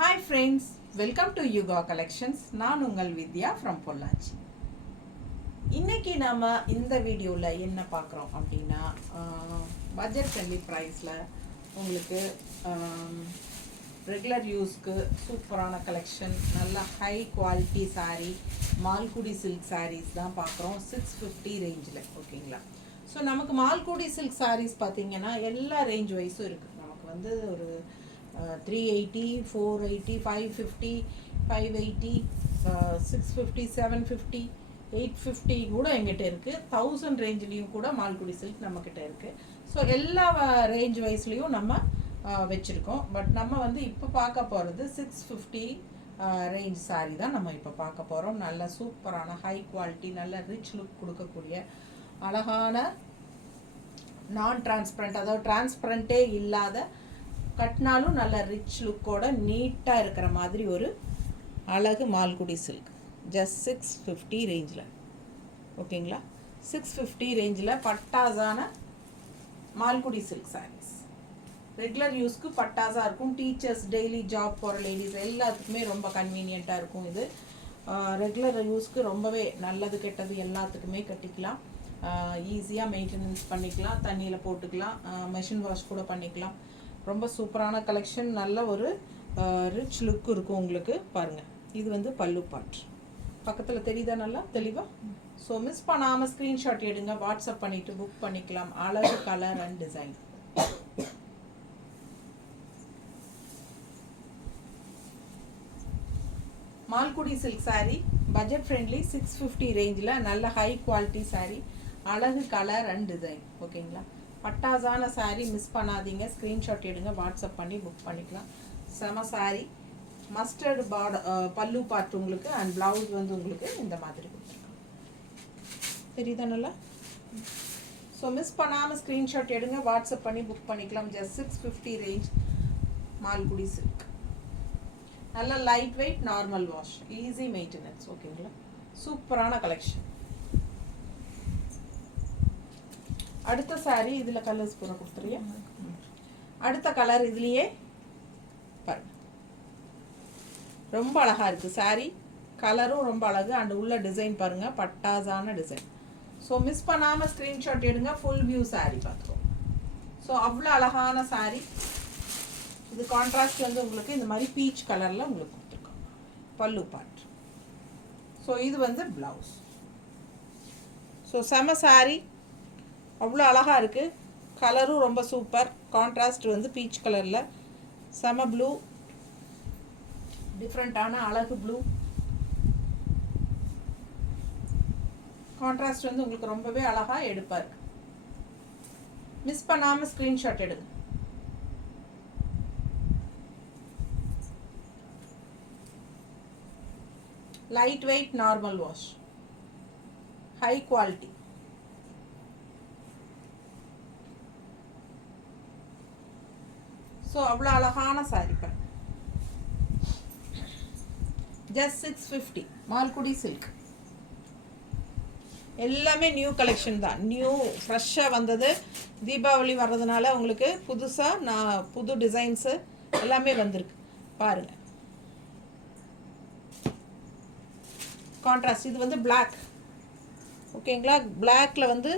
Hi friends, welcome to Yuga Collections. நான் உங்கள் வித்யா from Pollachi. இன்னைக்கு நாம இந்த வீடியோல என்ன பார்க்குறோம் அப்படின்னா பட்ஜெட் ஃப்ரெண்ட்லி ப்ரைஸில் உங்களுக்கு ரெகுலர் யூஸ்க்கு சூப்பரான கலெக்ஷன், நல்ல high quality saree, Malgudi silk sarees தான் பார்க்குறோம் 650 ரேஞ்சில். ஓகேங்களா? ஸோ நமக்கு மால்குடி சில்க் சாரீஸ் பார்த்தீங்கன்னா எல்லா ரேஞ்ச் வைஸும் இருக்குது. நமக்கு வந்து ஒரு 380, 480, 550, 580, 650, 750, 850 கூட எங்கிட்ட இருக்குது. 1000 ரேஞ்சிலையும் கூட மால்குடி சில்க் நம்மக்கிட்ட இருக்குது. ஸோ எல்லா ரேஞ்ச் வைஸ்லேயும் நம்ம வச்சுருக்கோம். பட் நம்ம வந்து இப்போ பார்க்க போகிறது 650 ரேஞ்ச் சாரீ தான் நம்ம இப்போ பார்க்க போகிறோம். நல்ல சூப்பரான ஹை குவாலிட்டி, நல்ல ரிச் லுக் கொடுக்கக்கூடிய அழகான நான் டிரான்ஸ்பரண்ட், அதாவது டிரான்ஸ்பரண்ட்டே இல்லாத, கட்டினாலும் நல்ல ரிச் லுக்கோட நீட்டாக இருக்கிற மாதிரி ஒரு அழகு மால்குடி சில்க். ஜஸ்ட் 650 ரேஞ்சில். ஓகேங்களா? 650 ரேஞ்சில் பட்டாஸான மால்குடி சில்க் சாரீஸ். ரெகுலர் யூஸ்க்கு பட்டாஸாக இருக்கும். டீச்சர்ஸ், டெய்லி ஜாப் போகிற லேடிஸ் எல்லாத்துக்குமே ரொம்ப கன்வீனியண்ட்டாக இருக்கும். இது ரெகுலர் யூஸ்க்கு ரொம்பவே நல்லது கெட்டது எல்லாத்துக்குமே கட்டிக்கலாம். ஈஸியாக மெயின்டெனன்ஸ் பண்ணிக்கலாம், தண்ணியில் போட்டுக்கலாம், மெஷின் வாஷ் கூட பண்ணிக்கலாம். ரொம்ப சூப்பரான கலெக்ஷன், நல்ல ஒரு ரிச் லுக் இருக்கும் உங்களுக்கு. பாருங்கள், இது வந்து பல்லு பாட். பக்கத்தில் தெரியுதா நல்லா தெளிவாக? ஸோ மிஸ் பண்ணாமல் ஸ்க்ரீன்ஷாட் எடுங்க, வாட்ஸ்அப் பண்ணிவிட்டு புக் பண்ணிக்கலாம். அழகு colour and design. Malgudi silk sari, budget friendly, 650 ரேஞ்சில் நல்ல ஹை குவாலிட்டி சாரீ, அழகு கலர் அண்ட் டிசைன். ஓகேங்களா? பட்டாஸான சாரீ, மிஸ் பண்ணாதீங்க. ஸ்க்ரீன்ஷாட் எடுங்க, வாட்ஸ்அப் பண்ணி புக் பண்ணிக்கலாம். செம சாரீ. மஸ்டர்டு பல்லு பார்ட் உங்களுக்கு, அண்ட் ப்ளவுஸ் வந்து உங்களுக்கு இந்த மாதிரி கொடுத்துருக்கோம். தெரியுதா நல்லா? ஸோ மிஸ் பண்ணாமல் ஸ்க்ரீன்ஷாட் எடுங்க, வாட்ஸ்அப் பண்ணி புக் பண்ணிக்கலாம். Just 650 range Malgudi silk. நல்ல light weight, normal wash, easy maintenance. ஓகேங்களா? சூப்பரான கலெக்ஷன். அடுத்த சாரீ, இதில் கலர்ஸ் பூரா கொடுத்துறியா? அடுத்த கலர் இதுலேயே பாருங்க, ரொம்ப அழகாக இருக்குது சாரீ. கலரும் ரொம்ப அழகு, அண்ட் உள்ள டிசைன் பாருங்கள், பட்டாஸான டிசைன். ஸோ மிஸ் பண்ணாமல் ஸ்க்ரீன்ஷாட் எடுங்க, ஃபுல் வியூ சாரீ பார்த்துக்கோங்க. ஸோ அவ்வளோ அழகான சாரீ. இது கான்ட்ராஸ்ட் வந்து உங்களுக்கு இந்த மாதிரி பீச் கலரில் உங்களுக்கு கொடுத்துருக்கோம், பல்லு பார்ட். ஸோ இது வந்து ப்ளவுஸ். ஸோ செம சாரீ, அவ்வளோ அழகாக இருக்குது. கலரும் ரொம்ப சூப்பர். கான்ட்ராஸ்ட் வந்து பீச் கலரில் செம ப்ளூ, டிஃப்ரெண்ட்டான அழகு ப்ளூ. கான்ட்ராஸ்ட் வந்து உங்களுக்கு ரொம்பவே அழகாக எடுப்பாக இருக்கு. மிஸ் பண்ணாமல் ஸ்க்ரீன்ஷாட் எடுங்க. Light weight, normal wash, high quality. So அவ்வளோ அழகான சாரீ பாருங்க. Just 650 Malgudi silk. எல்லாமே நியூ கலெக்ஷன் தான், நியூ ஃப்ரெஷ்ஷாக வந்தது. தீபாவளி வர்றதுனால உங்களுக்கு புதுசாக புது டிசைன்ஸு எல்லாமே வந்திருக்கு. பாருங்கள், கான்ட்ராஸ்ட். இது வந்து பிளாக். ஓகேங்களா? பிளாக்ல வந்து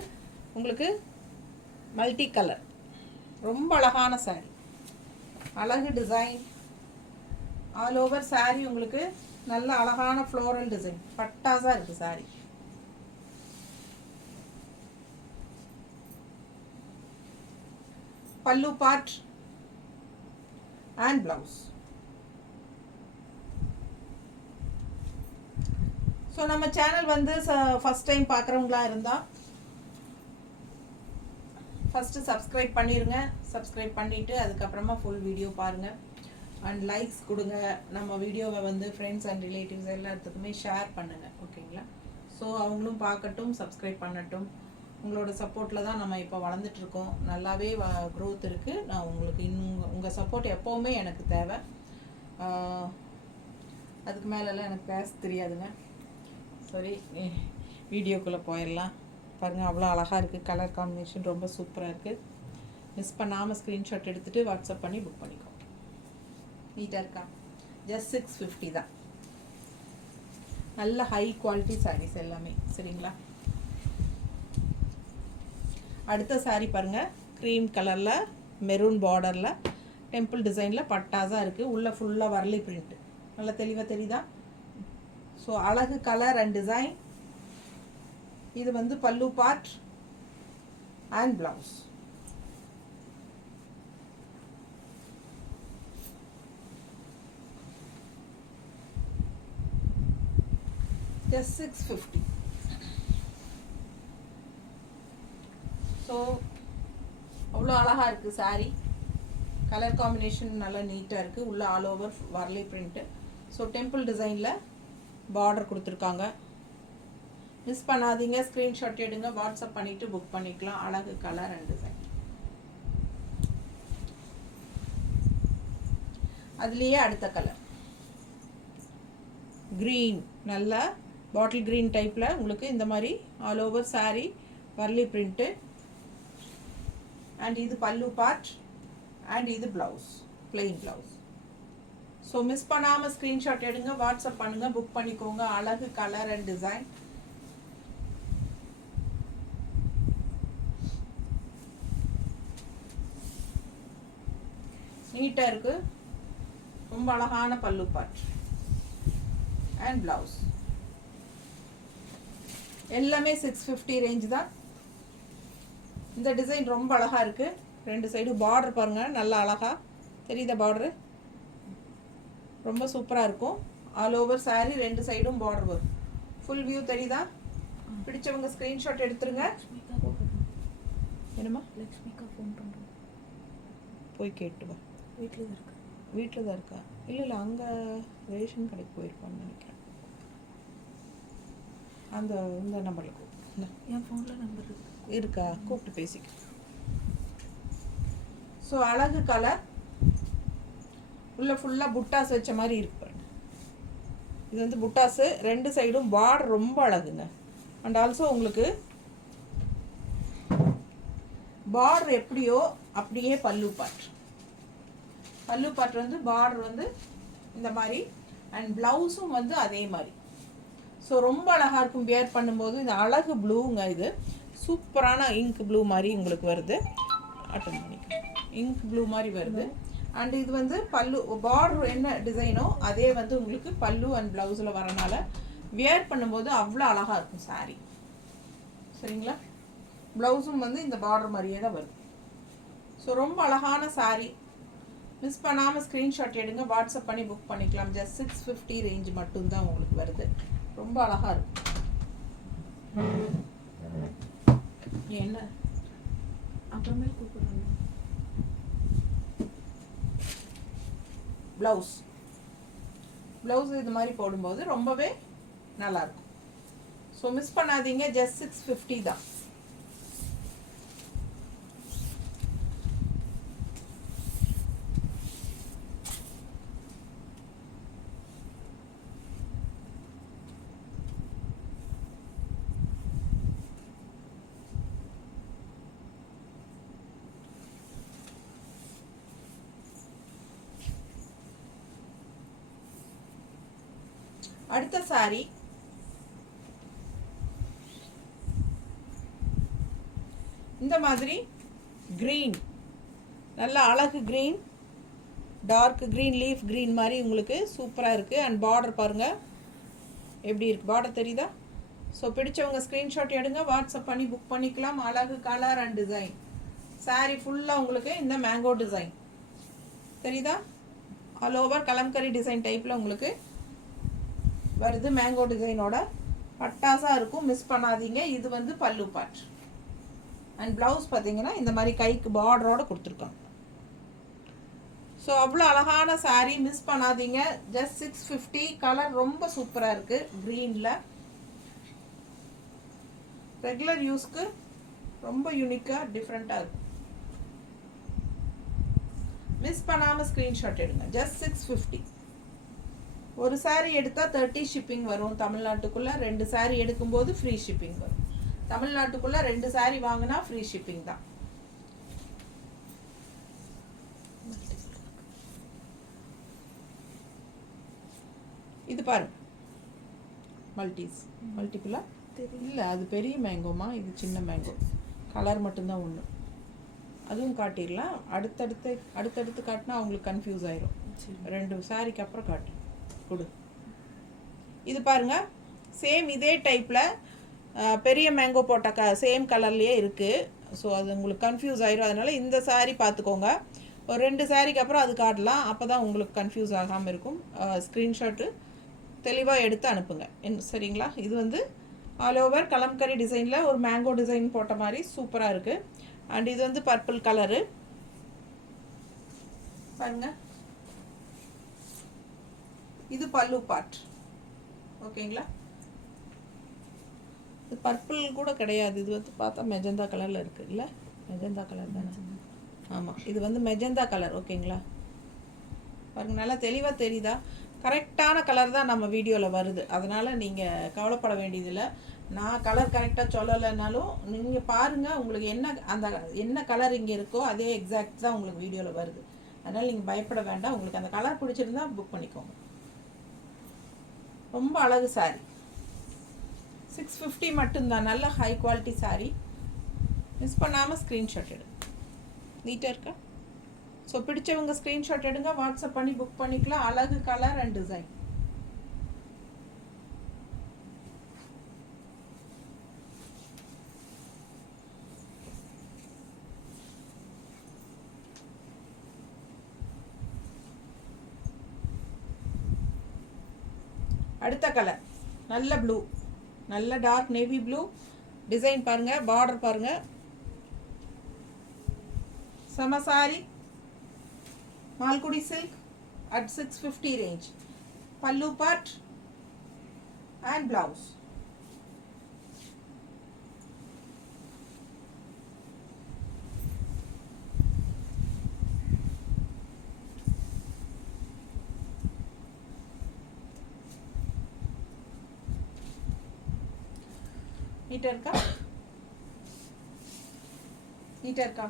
உங்களுக்கு மல்டி கலர், ரொம்ப அழகான சாரீ, அழகு டிசைன். ஆல் ஓவர் சாரீ உங்களுக்கு நல்ல அழகான ஃப்ளோரல் டிசைன், பட்டாஸாக இருக்குது சாரீ. பல்லு பார்ட் அண்ட் ப்ளவுஸ். ஸோ நம்ம சேனல் வந்து ஃபஸ்ட் டைம் பார்க்குறவங்களா இருந்தால் ஃபஸ்ட்டு சப்ஸ்கிரைப் பண்ணிடுங்க. சப்ஸ்கிரைப் பண்ணிவிட்டு அதுக்கப்புறமா ஃபுல் வீடியோ பாருங்கள், அண்ட் லைக்ஸ் கொடுங்க. நம்ம வீடியோவை வந்து ஃப்ரெண்ட்ஸ் அண்ட் ரிலேட்டிவ்ஸ் எல்லாத்துக்குமே ஷேர் பண்ணுங்கள். ஓகேங்களா? ஸோ அவங்களும் பார்க்கட்டும், சப்ஸ்கிரைப் பண்ணட்டும். உங்களோட சப்போர்ட்டில் தான் நம்ம இப்போ வளர்ந்துட்டுருக்கோம். நல்லாவே க்ரோத் இருக்குது. நான் உங்களுக்கு உங்கள் சப்போர்ட் எப்போவுமே எனக்கு தேவை. அதுக்கு மேலெல்லாம் எனக்கு பேச தெரியாதுங்க. சரி, வீடியோக்குள்ளே போயிடலாம். பாருங்கள், அவ்வளோ அழகாக இருக்குது. கலர் காம்பினேஷன் ரொம்ப சூப்பராக இருக்குது. மிஸ் பண்ணாமல் ஸ்க்ரீன்ஷாட் எடுத்துகிட்டு வாட்ஸ்அப் பண்ணி புக் பண்ணிக்கோ. நீட்டாக இருக்கா? ஜஸ்ட் 650 தான். நல்ல ஹை குவாலிட்டி சாரீஸ் எல்லாமே. சரிங்களா? அடுத்த சாரீ பாருங்கள். க்ரீம் கலரில் மெரூன் பார்டரில் டெம்பிள் டிசைனில் பட்டாஸாக இருக்குது. உள்ளே ஃபுல்லாக வரலி பிரிண்ட். நல்லா தெளிவாக தெரியுதா? ஸோ அழகு கலர் அண்ட் டிசைன். இது வந்து பல்லு part and blouse. just 650. So அவ்வளோ அழகாக இருக்குது சாரீ. கலர் காம்பினேஷன் நல்லா நீட்டாக இருக்குது. உள்ள ஆல் ஓவர் வரலி பிரிண்ட்டு. ஸோ டெம்பிள் டிசைனில் பார்டர் கொடுத்துருக்காங்க. மிஸ் பண்ணாதீங்க. ஸ்க்ரீன்ஷாட் எடுங்க, வாட்ஸ்அப் பண்ணிவிட்டு புக் பண்ணிக்கலாம். அழகு கலர் அண்ட் டிசைன். அதுலேயே அடுத்த கலர் க்ரீன். நல்லா பாட்டில் க்ரீன் டைப்பில் உங்களுக்கு இந்த மாதிரி ஆல் ஓவர் சாரீ வரலி பிரிண்ட்டு. அண்ட் இது பல்லு பார்ட் அண்ட் இது blouse, plain blouse. So miss பண்ணாமல் ஸ்க்ரீன்ஷாட் எடுங்க, வாட்ஸ்அப் பண்ணுங்கள், புக் பண்ணிக்கோங்க. அழகு கலர் அண்ட் டிசைன். நீட்டாக இருக்குது. ரொம்ப அழகான பல்லு பார்ட் அண்ட் ப்ளவுஸ். எல்லாமே 650 ரேஞ்ச் தான். இந்த டிசைன் ரொம்ப அழகாக இருக்குது. ரெண்டு சைடு பார்டர் பாருங்கள், நல்லா அழகாக தெரியுத பார்டரு. ரொம்ப சூப்பராக இருக்கும். ஆல் ஓவர் சாரீ ரெண்டு சைடும் பார்டர் வரும். ஃபுல் வியூ தெரியுதா? பிடிச்சவங்க ஸ்க்ரீன்ஷாட் எடுத்துருங்க. என்னம்மா? லக்ஷ்மிக்கா ஃபோன் பண்ணுறோம், போய் கேட்டு வா. வீட்டில் தான் இருக்கா? வீட்டில் தான் இருக்கா? இல்லை அங்கே ரேஷன் கடைக்கு போயிருப்பான்னு நினைக்கிறேன். அந்த இந்த நம்பரில் கூப்பிட்டு, என் ஃபோனில் நம்பர் இருக்கா, கூப்பிட்டு பேசிக்க. ஸோ அழகு கலர். உள்ள ஃபுல்லாக புட்டாஸ் வச்ச மாதிரி இருக்கு பாருங்க. இது வந்து புட்டாஸு. ரெண்டு சைடும் பார்டர் ரொம்ப அழகுங்க. அண்ட் ஆல்சோ உங்களுக்கு பார்டர் எப்படியோ அப்படியே பல்லு பார்ட். பல்லு பார்ட் வந்து பார்டர் வந்து இந்த மாதிரி. அண்ட் ப்ளவுஸும் வந்து அதே மாதிரி. ஸோ ரொம்ப அழகாக இருக்கும் வியர் பண்ணும்போது. இந்த அழகு ப்ளூங்க. இது சூப்பரான இங்க் ப்ளூ மாதிரி உங்களுக்கு வருது. அட்டன் பண்ணிக்கலாம். இங்க் ப்ளூ மாதிரி வருது. அண்ட் இது வந்து பல்லு பார்டர் என்ன டிசைனோ அதே வந்து உங்களுக்கு பல்லு அண்ட் ப்ளவுஸில் வரனால வியர் பண்ணும்போது அவ்வளோ அழகாக இருக்கும் சாரீ. சரிங்களா? ப்ளவுஸும் வந்து இந்த பார்டர் மாதிரியே தான் வருது. ஸோ ரொம்ப அழகான சாரீ. மிஸ் பண்ணாமல் ஸ்க்ரீன்ஷாட் எடுங்க, வாட்ஸ்அப் பண்ணி புக் பண்ணிக்கலாம். ஜஸ்ட் 650 ரேஞ்ச் மட்டும்தான் உங்களுக்கு வருது. ரொம்ப அழகாக இருக்கும். என்ன அப்புறமே கூப்பிடுறாங்க. ப்ளவுஸ் இது மாதிரி போடும்போது ரொம்பவே நல்லாயிருக்கும். ஸோ மிஸ் பண்ணாதீங்க. ஜஸ்ட் 650 தான். அடுத்த சாரி இந்த மாதிரி கிரீன், நல்ல அழகு green, dark green, leaf green மாதிரி உங்களுக்கு சூப்பராக இருக்குது. அண்ட் பார்டர் பாருங்கள் எப்படி இருக்குது, பார்டர் தெரியுதா? ஸோ பிடிச்சவங்க ஸ்க்ரீன்ஷாட் எடுங்க, வாட்ஸ்அப் பண்ணி புக் பண்ணிக்கலாம். அழகு கலர் அண்ட் டிசைன். சாரி ஃபுல்லாக உங்களுக்கு இந்த மேங்கோ டிசைன் தெரியுதா? ஆல் ஓவர் கலம்கரி டிசைன் டைப்பில் உங்களுக்கு வருது. மேங்கோ டிசைனோட பட்டாசாக இருக்கும். மிஸ் பண்ணாதீங்க. இது வந்து பல்லு பார்ட். அண்ட் ப்ளவுஸ் பார்த்தீங்கன்னா இந்த மாதிரி கைக்கு பார்டரோடு கொடுத்துருக்காங்க. ஸோ அவ்வளோ அழகான சாரீ. மிஸ் பண்ணாதீங்க. ஜஸ்ட் 650. கலர் ரொம்ப சூப்பராக இருக்குது. க்ரீனில் ரெகுலர் யூஸ்க்கு ரொம்ப யூனிக்காக டிஃப்ரெண்ட்டாக இருக்கும். மிஸ் பண்ணாமல் ஸ்க்ரீன்ஷாட் எடுங்க. ஜஸ்ட் 650. ஒரு சாரீ எடுத்தால் 30 ஷிப்பிங் வரும் தமிழ்நாட்டுக்குள்ளே. 2 சாரீ எடுக்கும்போது ஃப்ரீ ஷிப்பிங் வரும். தமிழ்நாட்டுக்குள்ளே 2 சாரீ வாங்கினா ஃப்ரீ ஷிப்பிங் தான். இது பாருங்க, மல்டிபிளா இல்லை, அது பெரிய மேங்கோமா, இது சின்ன மேங்கோ. கலர் மட்டும்தான் ஒன்று. அதுவும் காட்டிடலாம். அடுத்தடுத்து காட்டினா அவங்களுக்கு கன்ஃபியூஸ் ஆயிரும். 2 சாரிக்கு அப்புறம் காட்டு கொடு. இது பாருங்க, சேம் இதே டைப்பில் பெரிய மேங்கோ போட்ட சேம் கலர்லேயே இருக்குது. ஸோ அது உங்களுக்கு கன்ஃபியூஸ் ஆயிரும். அதனால் இந்த சாரீ பார்த்துக்கோங்க. ஒரு 2 சாரிக்கு அப்புறம் அது காட்டலாம். அப்போ தான் உங்களுக்கு கன்ஃபியூஸ் ஆகாமல் இருக்கும். ஸ்க்ரீன்ஷாட்டு தெளிவாக எடுத்து அனுப்புங்க. சரிங்களா? இது வந்து ஆல் ஓவர் கலம்கரி டிசைனில் ஒரு மேங்கோ டிசைன் போட்ட மாதிரி சூப்பராக இருக்குது. அண்ட் இது வந்து பர்பிள் கலரு பாருங்க. இது பல்லு பார்ட். ஓகேங்களா? இது பர்பிள் கூட கிடையாது. இது வந்து பார்த்தா மெஜந்தா கலரில் இருக்குது. இல்லை, மெஜந்தா கலர் தானே? ஆமாம், இது வந்து மெஜந்தா கலர். ஓகேங்களா? பாருங்கள், நல்லா தெளிவாக தெரியுதா? கரெக்டான கலர் தான் நம்ம வீடியோவில் வருது. அதனால் நீங்கள் கவலைப்பட வேண்டியதில்லை. நான் கலர் கரெக்டாக சொல்லலைனாலும் நீங்கள் பாருங்கள், உங்களுக்கு என்ன கலர் இங்கே இருக்கோ அதே எக்ஸாக்ட் தான் உங்களுக்கு வீடியோவில் வருது. அதனால் நீங்கள் பயப்பட வேண்டாம். உங்களுக்கு அந்த கலர் பிடிச்சிருந்தா புக் பண்ணிக்கோங்க. ரொம்ப அழகு சாரீ. 650 மட்டும்தான். நல்ல ஹை குவாலிட்டி சாரீ. மிஸ் பண்ணாமல் ஸ்க்ரீன்ஷாட் எடுங்க. நீட்டாக இருக்கா? ஸோ பிடிச்சவங்க ஸ்க்ரீன்ஷாட் எடுங்க, வாட்ஸ்அப் பண்ணி புக் பண்ணிக்கலாம். அழகு கலர் அண்ட் டிசைன். அடுத்த கலர் நல்ல ப்ளூ, நல்ல டார்க் நேவி ப்ளூ. டிசைன் பாருங்கள், பார்டர் பாருங்கள். சமசாரி Malgudi silk at 650 range. Pallu part and blouse. நீட்டாக இருக்கா? நீட்டாக இருக்கா?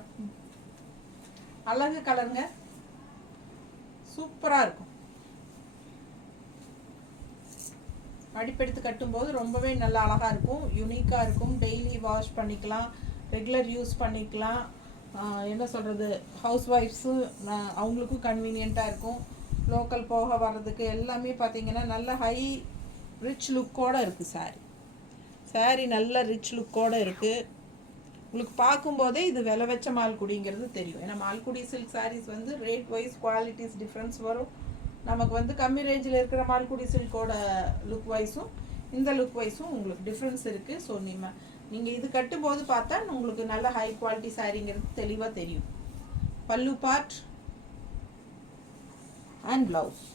அழகு கலருங்க, சூப்பராக இருக்கும். மடிப்பெடுத்து கட்டும்போது ரொம்பவே நல்லா அழகாக இருக்கும், யூனிக்காக இருக்கும். டெய்லி வாஷ் பண்ணிக்கலாம், ரெகுலர் யூஸ் பண்ணிக்கலாம். என்ன சொல்கிறது, ஹவுஸ் ஒய்ஃப்ஸு அவங்களுக்கும் கன்வீனியண்ட்டாக இருக்கும். லோக்கல் போக வர்றதுக்கு எல்லாமே பார்த்திங்கன்னா நல்ல ஹை ரிச் லுக்கோடு இருக்குது சாரீ. சாரீ நல்ல ரிச் லுக்கோடு இருக்குது. உங்களுக்கு பார்க்கும்போதே இது விலை வச்ச மால்குடிங்கிறது தெரியும். ஏன்னா மால்குடி சில்க் சாரீஸ் வந்து ரேட் வைஸ் குவாலிட்டிஸ் டிஃப்ரென்ஸ் வரும். நமக்கு வந்து கம்மி ரேஞ்சில் இருக்கிற மால்குடி சில்கோட லுக் வைஸும் இந்த லுக் வைஸும் உங்களுக்கு டிஃப்ரென்ஸ் இருக்குது. ஸோ நீங்கள் இது கட்டும்போது பார்த்தா உங்களுக்கு நல்ல ஹை குவாலிட்டி சாரீங்கிறது தெளிவாக தெரியும். பல்லு part and blouse.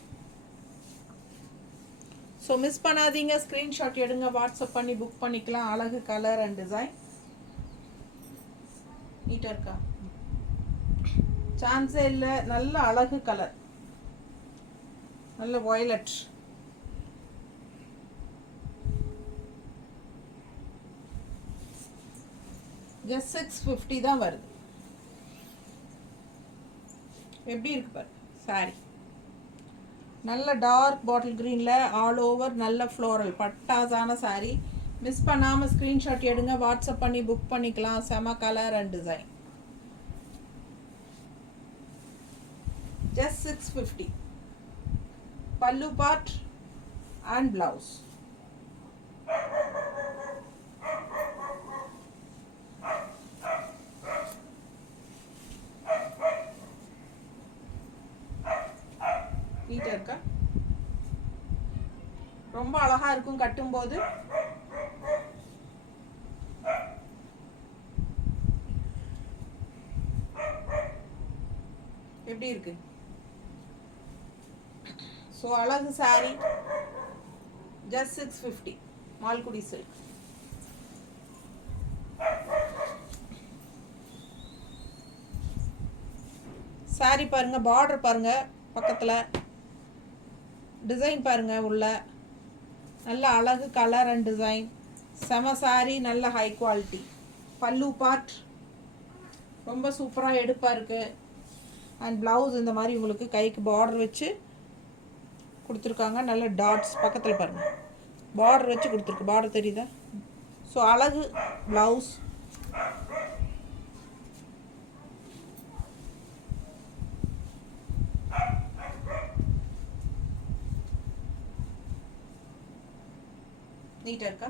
So miss பண்ணாதீங்க, ஸ்க்ரீன்ஷாட் எடுங்க, வாட்ஸ்அப் பண்ணி புக் பண்ணிக்கலாம். அழகு கலர் அண்ட் டிசைன். நீட்டாக இருக்கா? சான்ஸே இல்லை. நல்ல அழகு கலர், நல்ல வயலட். ஜஸ்ட் 650 தான் வருது. எப்படி இருக்கு பாரு சாரி. நல்ல டார்க் பாட்டில் க்ரீனில் ஆல் ஓவர் நல்ல ஃப்ளோரல் பட்டாசான சாரி. மிஸ் பண்ணாமல் ஸ்க்ரீன்ஷாட் எடுங்க, வாட்ஸ்அப் பண்ணி புக் பண்ணிக்கலாம். செம கலர் அண்ட் டிசைன். ஜஸ்ட் 650. பல்லு பார்ட் அண்ட் பிளவுஸ். நீட்டாக இருக்கா? ரொம்ப அழகா இருக்கும் கட்டும்போது. எப்படி இருக்கு? ஸோ அழகு sorry. Just 650 Malgudi silk. Sorry பாருங்க, பார்டர் பாருங்க, பக்கத்தில் டிசைன் பாருங்கள். உள்ள நல்ல அழகு கலர் அண்ட் டிசைன். செம சாரி, நல்ல ஹை குவாலிட்டி. பல்லு பார்ட் ரொம்ப சூப்பராக எடுப்பாக இருக்குது. அண்ட் ப்ளவுஸ் இந்த மாதிரி உங்களுக்கு கைக்கு பார்டர் வச்சு கொடுத்துருக்காங்க. நல்ல டாட்ஸ் பக்கத்தில் பாருங்கள், பார்டர் வச்சு கொடுத்துருக்கு. பார்டர் தெரியுதா? ஸோ அழகு ப்ளவுஸ். நீட்டாக இருக்கா?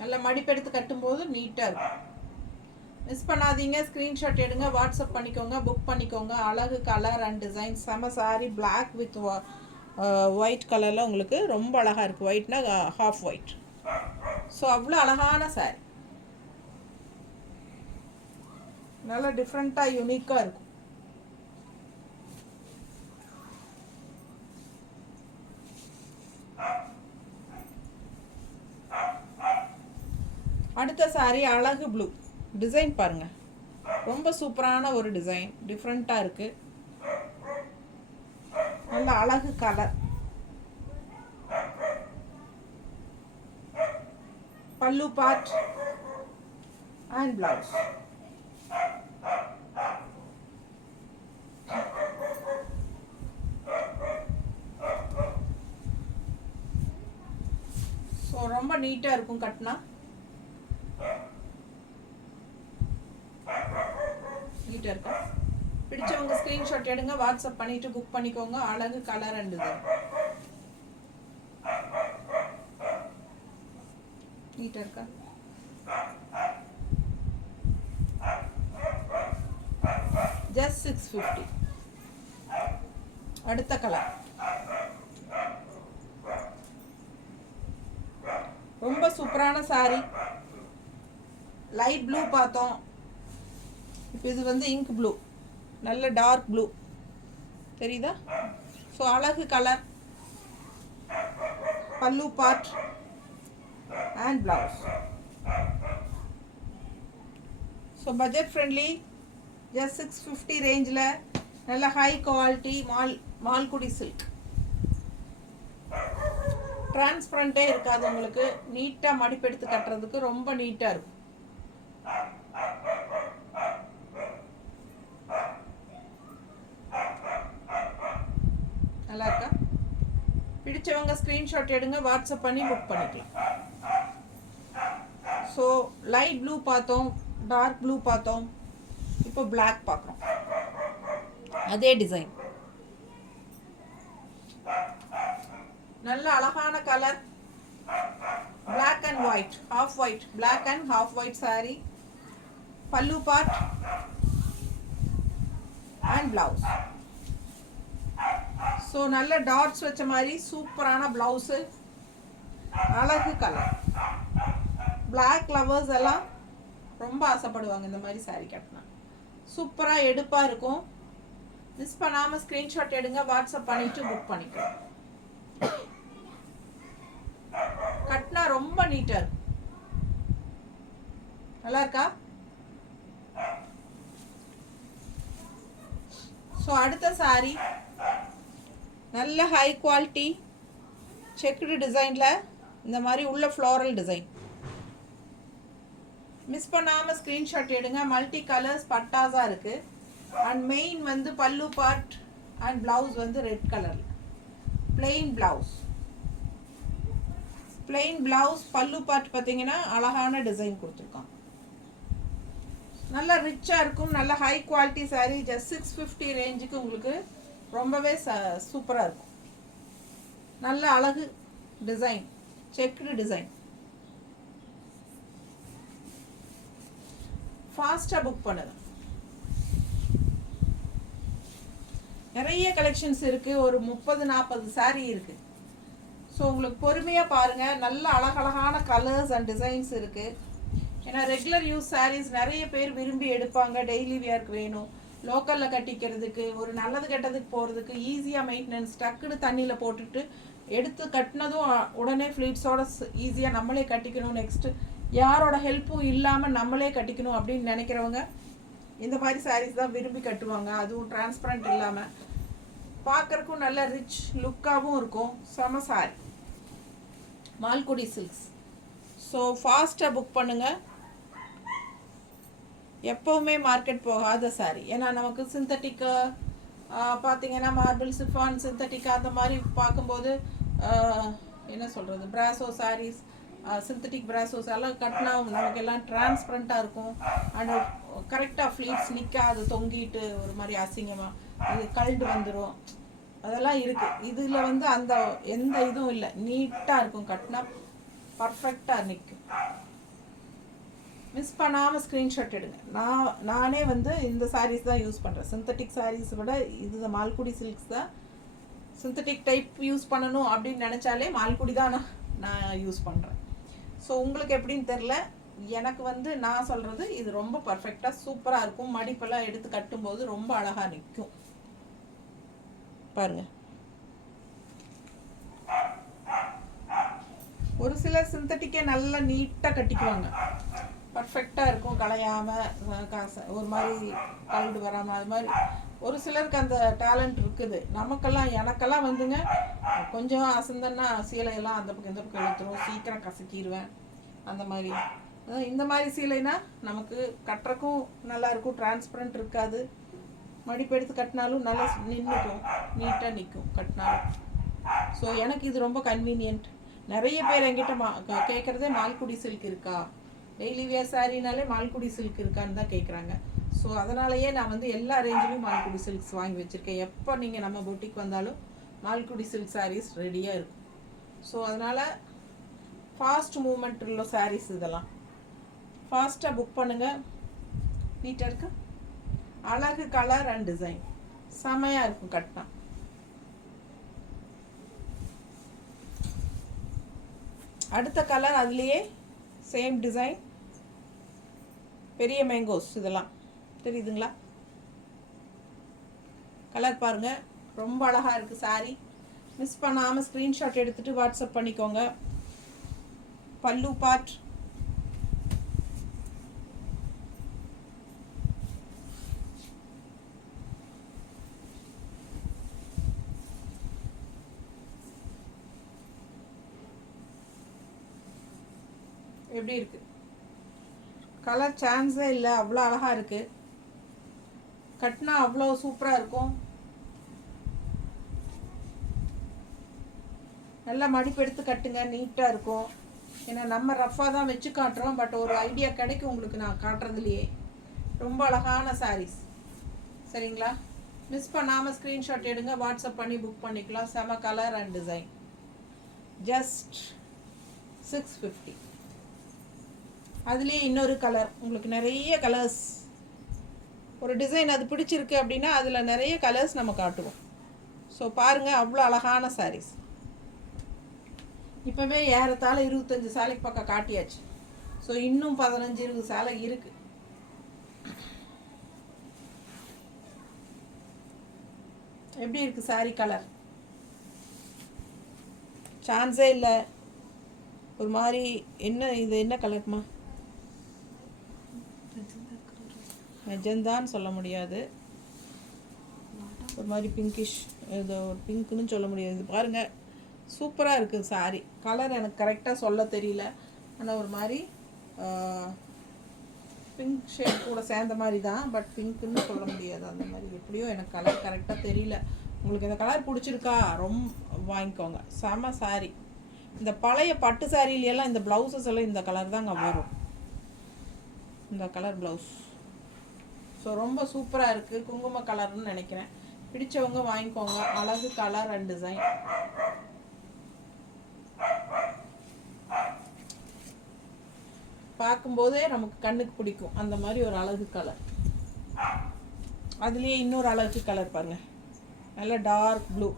நல்லா மடிப்பெடுத்து கட்டும்போது நீட்டாக இருக்கும். மிஸ் பண்ணாதீங்க. ஸ்க்ரீன்ஷாட் எடுங்க, வாட்ஸ்அப் பண்ணிக்கோங்க, புக் பண்ணிக்கோங்க. அழகு கலர் அண்ட் டிசைன். செம சாரி. பிளாக் வித் ஒயிட் கலரில் உங்களுக்கு ரொம்ப அழகாக இருக்குது. ஒயிட்னா ஹாஃப் ஒயிட். ஸோ அவ்வளோ அழகான சாரி. நல்லா டிஃப்ரெண்ட்டாக யூனிக்காக இருக்கும். அடுத்த சாரி அழகு ப்ளூ. டிசைன் பாருங்கள், ரொம்ப சூப்பரான ஒரு டிசைன். டிஃப்ரெண்ட்டாக இருக்குது. நல்ல அழகு கலர். பல்லு பார்ட் அண்ட் பிளவுஸ். ஸோ ரொம்ப நீட்டாக இருக்கும் கட்டினா. நீட்டாக இருக்கா? பிடிச்சவங்க ஸ்க்ரீன்ஷாட் எடுங்க, வாட்ஸ்அப் பண்ணிட்டு புக் பண்ணிக்கோங்க. அழகு கலர் அண்ட் டிசைன். நீட்டாக இருக்கா? ஜஸ்ட் 650. அடுத்த கலர் ரொம்ப சூப்பரான சாரி. லைட் ப்ளூ பார்த்தோம், இப்போ இது வந்து இங்க் ப்ளூ. நல்ல டார்க் ப்ளூ தெரியுதா? ஸோ அழகு கலர். பல்லு part and blouse. So budget friendly, just 650 ரேஞ்சில் நல்ல ஹை குவாலிட்டி மால்குடி சில்க். டிரான்ஸ்பரண்ட்டே இருக்காது உங்களுக்கு. நீட்டாக மடிப்பெடுத்து கட்டுறதுக்கு ரொம்ப நீட்டாக இருக்கும். நல்லா இருக்கா? பிடிச்சவங்க ஸ்க்ரீன்ஷாட் எடுங்க, வாட்ஸ்அப் பண்ணி புக் பண்ணிக்கலாம். ஸோ லைட் ப்ளூ பார்த்தோம், டார்க் ப்ளூ பார்த்தோம், இப்போ பிளாக் பார்க்குறோம். அதே டிசைன். நல்ல அழகான colour. Black and white, half white. Black and half white saree. Pallu part and blouse. So நல்ல டாட்ஸ் வச்ச மாதிரி சூப்பரான பிளவுஸு. அழகு கலர். பிளாக் லவர்ஸ் எல்லாம் ரொம்ப ஆசைப்படுவாங்க இந்த மாதிரி சாரி கட்டினா. சூப்பராக எடுப்பாக இருக்கும். மிஸ் பண்ணாமல் ஸ்க்ரீன்ஷாட் எடுங்க, வாட்ஸ்அப் பண்ணிவிட்டு புக் பண்ணிக்கலாம். கட்டினா ரொம்ப நீட்டாக இருக்கும். நல்லா இருக்கா? ஸோ அடுத்த சாரி நல்ல ஹை குவாலிட்டி செக்குடு டிசைனில் இந்த மாதிரி உள்ள ஃப்ளோரல் டிசைன். மிஸ் பண்ணாமல் ஸ்க்ரீன்ஷாட் எடுங்க. மல்டி கலர்ஸ் பட்டாஸாக இருக்குது. அண்ட் மெயின் வந்து பல்லு பார்ட் அண்ட் ப்ளவுஸ் வந்து ரெட் கலரில். Plain blouse. Plain blouse. பல்லு பார்ட் பார்த்தீங்கன்னா அழகான டிசைன் கொடுத்துருக்கோம். நல்லா ரிச்சாக இருக்கும். நல்ல ஹை குவாலிட்டி சாரீ. ஜஸ்ட் 650 ரேஞ்சுக்கு உங்களுக்கு ரொம்பவே சூப்பராக இருக்கும். நல்ல அழகு டிசைன், செக்குடு டிசைன். ஃபாஸ்ட்டாக புக் பண்ணுங்க. நிறைய கலெக்ஷன்ஸ் இருக்குது. ஒரு 30-40 சாரீ இருக்குது. ஸோ உங்களுக்கு பொறுமையாக பாருங்கள். நல்ல அழகழகான கலர்ஸ் அண்ட் டிசைன்ஸ் இருக்குது. ஏன்னா ரெகுலர் யூஸ் சாரீஸ் நிறைய பேர் விரும்பி எடுப்பாங்க. டெய்லி வியர்க்கு வேணும், லோக்கலில் கட்டிக்கிறதுக்கு, ஒரு நல்லது கெட்டதுக்கு போகிறதுக்கு, ஈஸியாக மெயின்டெனன்ஸ். டக்குன்னு தண்ணியில் போட்டுட்டு எடுத்து கட்டினதும் உடனே ஃப்ளீட்ஸோட ஈஸியாக நம்மளே கட்டிக்கணும். நெக்ஸ்ட்டு யாரோட ஹெல்ப்பும் இல்லாமல் நம்மளே கட்டிக்கணும் அப்படின்னு நினைக்கிறவங்க இந்த மாதிரி சாரீஸ் தான் விரும்பி கட்டுவாங்க. அதுவும் டிரான்ஸ்பரண்ட் இல்லாமல் பார்க்குறக்கும் நல்ல ரிச் லுக்காகவும் இருக்கும். செம சாரி. மால்குடி சில்க்ஸ். ஸோ ஃபாஸ்ட்டாக புக் பண்ணுங்கள். எப்போவுமே மார்க்கெட் போகாத சாரீ. ஏன்னா நமக்கு சிந்தட்டிக்கு பார்த்தீங்கன்னா மார்பிள் சிஃபான் சிந்தட்டிக் அந்த மாதிரி பார்க்கும்போது என்ன சொல்கிறது, பிராசோ சாரீஸ், சிந்தட்டிக் பிராசோஸ் எல்லாம் கட்டினா நமக்கு எல்லாம் டிரான்ஸ்பரண்ட்டாக இருக்கும். அண்ட் கரெக்டாக ஃப்ளீட்ஸ் நிற்காது, தொங்கிட்டு ஒரு மாதிரி அசிங்கமாக இது கழண்டு வந்துடும், அதெல்லாம் இருக்குது. இதில் வந்து அந்த எந்த இதுவும் இல்லை, நீட்டாக இருக்கும், கட்டினா பர்ஃபெக்டாக நிற்கும். மிஸ் பண்ணாமல் ஸ்க்ரீன்ஷாட் எடுங்க. நானே வந்து இந்த சாரீஸ் தான் யூஸ் பண்ணுறேன். சிந்தட்டிக் சாரீஸ் விட இது மால்குடி சில்க்ஸ் தான். சிந்தட்டிக் டைப் யூஸ் பண்ணணும் அப்படின்னு நினச்சாலே மால்குடி தான் நான் யூஸ் பண்ணுறேன். ஸோ உங்களுக்கு எப்படின்னு தெரில, எனக்கு வந்து நான் சொல்கிறது இது ரொம்ப பர்ஃபெக்டாக சூப்பராக இருக்கும். மடிப்பெல்லாம் எடுத்து கட்டும்போது ரொம்ப அழகாக நிற்கும். பாருங்கள், ஒரு சிலர் சிந்தட்டிக்கே நல்லா நீட்டாக கட்டிக்குவாங்க, பர்ஃபெக்டாக இருக்கும், களையாமல் ஒரு மாதிரி கலண்டு வராமல். அது மாதிரி ஒரு சிலருக்கு அந்த டேலண்ட் இருக்குது. எனக்கெல்லாம் வந்துங்க, கொஞ்சம் அசந்தன்னா சீலையெல்லாம் அந்த பக்கம் இந்த பக்கம் இழுத்துரும், சீக்கிரம் கசக்கிடுவேன். அந்த மாதிரி இந்த மாதிரி சீலைனா நமக்கு கட்டுறக்கும் நல்லாயிருக்கும், டிரான்ஸ்பரண்ட் இருக்காது, மடிப்பு எடுத்து கட்டினாலும் நல்லா நின்றுக்கும், நீட்டாக நிற்கும் கட்டினாலும். ஸோ எனக்கு இது ரொம்ப கன்வீனியன்ட். நிறைய பேர் என்கிட்ட கேட்குறதே மால்குடி சில்க் இருக்கா, டெய்லி வியர் சாரினாலே மால்குடி சில்க் இருக்கான்னு தான் கேட்குறாங்க. ஸோ அதனாலேயே நான் வந்து எல்லா ரேஞ்சிலையும் மால்குடி சில்க்ஸ் வாங்கி வச்சுருக்கேன். எப்போ நீங்கள் நம்ம பொட்டிக் வந்தாலும் மால்குடி சில்க் சாரீஸ் ரெடியாக இருக்கும். ஸோ அதனால் ஃபாஸ்ட் மூமெண்ட் உள்ள சாரீஸ் இதெல்லாம் ஃபாஸ்ட்டாக புக் பண்ணுங்கள். நீட்டாக இருக்கு, அழகு கலர் அண்ட் டிசைன் செமையாக இருக்கும் கட்டினா. அடுத்த கலர் அதுலேயே சேம் டிசைன், பெரிய மேங்கோஸ், இதெல்லாம் தெரியுதுங்களா? கலர் பாருங்கள், ரொம்ப அழகாக இருக்குது சாரீ. மிஸ் பண்ணாமல் ஸ்க்ரீன்ஷாட் எடுத்துகிட்டு வாட்ஸ்அப் பண்ணிக்கோங்க. பல்லு பார்ட், எப்படி இருக்கு? கலர் சான்ஸே இல்லை, அவ்வளோ அழகாக இருக்குது. கட்டினா அவ்வளோ சூப்பராக இருக்கும். நல்லா மடிப்பு எடுத்து கட்டுங்க, நீட்டாக இருக்கும். ஏன்னா நம்ம ரஃப்பாக தான் வச்சு காட்டுறோம், பட் ஒரு ஐடியா கிடைக்கும் உங்களுக்கு நான் காட்டுறதுலையே. ரொம்ப அழகான சாரீஸ், சரிங்களா? மிஸ் பண்ணாமல் ஸ்க்ரீன்ஷாட் எடுங்க, வாட்ஸ்அப் பண்ணி புக் பண்ணிக்கலாம். செம கலர் அண்ட் டிசைன், ஜஸ்ட் 650. அதுலேயே இன்னொரு கலர், உங்களுக்கு நிறைய கலர்ஸ், ஒரு டிசைன் அது பிடிச்சிருக்கு அப்படின்னா அதில் நிறைய கலர்ஸ் நம்ம காட்டுவோம். ஸோ பாருங்கள், அவ்வளோ அழகான சாரீஸ். இப்போவே ஏறத்தாழ 25 சேலைக்கு பக்கம் காட்டியாச்சு. ஸோ இன்னும் 15-20 சேலை இருக்குது. எப்படி இருக்குது சாரீ கலர்? சான்ஸே இல்லை. ஒரு மாதிரி இது என்ன கலர்மா? மெஜந்தான்னு சொல்ல முடியாது, ஒரு மாதிரி பிங்கிஷ், ஏதோ பிங்க்குன்னு சொல்ல முடியாது. பாருங்கள், சூப்பராக இருக்குது சாரீ. கலர் எனக்கு கரெக்டாக சொல்ல தெரியல, ஆனால் ஒரு மாதிரி பிங்க் ஷேட் கூட சேர்ந்த மாதிரி தான், பட் பிங்க்குன்னு சொல்ல முடியாது. அந்த மாதிரி எப்படியோ எனக்கு கலர் கரெக்டாக தெரியல. உங்களுக்கு இந்த கலர் பிடிச்சிருக்கா ரொம்ப வாங்கிக்கோங்க, செம சாரீ. இந்த பழைய பட்டு சாரியிலெல்லாம் இந்த ப்ளவுஸஸ் எல்லாம் இந்த கலர் தாங்க வரும், இந்த கலர் ப்ளவுஸ். ஸோ ரொம்ப சூப்பராக இருக்குது, குங்கும கலர்னு நினைக்கிறேன். பிடிச்சவங்க வாங்கிக்கோங்க. அழகு கலர் அண்ட் டிசைன். பார்க்கும்போதே நமக்கு கண்ணுக்கு பிடிக்கும் அந்த மாதிரி ஒரு அழகு கலர். அதுலேயே இன்னொரு அழகு கலர் பாருங்கள், நல்ல டார்க் ப்ளூ,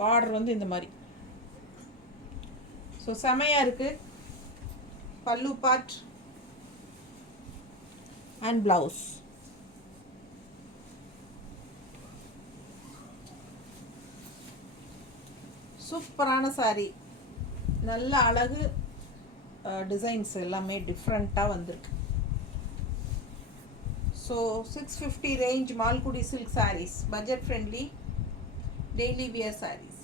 பார்டர் வந்து இந்த மாதிரி. ஸோ செமையாக இருக்குது. பல்லு பார்ட் அண்ட் ப்ளவுஸ். சூப்பரான சாரீ, நல்ல அழகு டிசைன்ஸ் எல்லாமே டிஃப்ரெண்ட்டாக வந்திருக்கு. So 650 range Malgudi silk saris, budget friendly daily wear saris.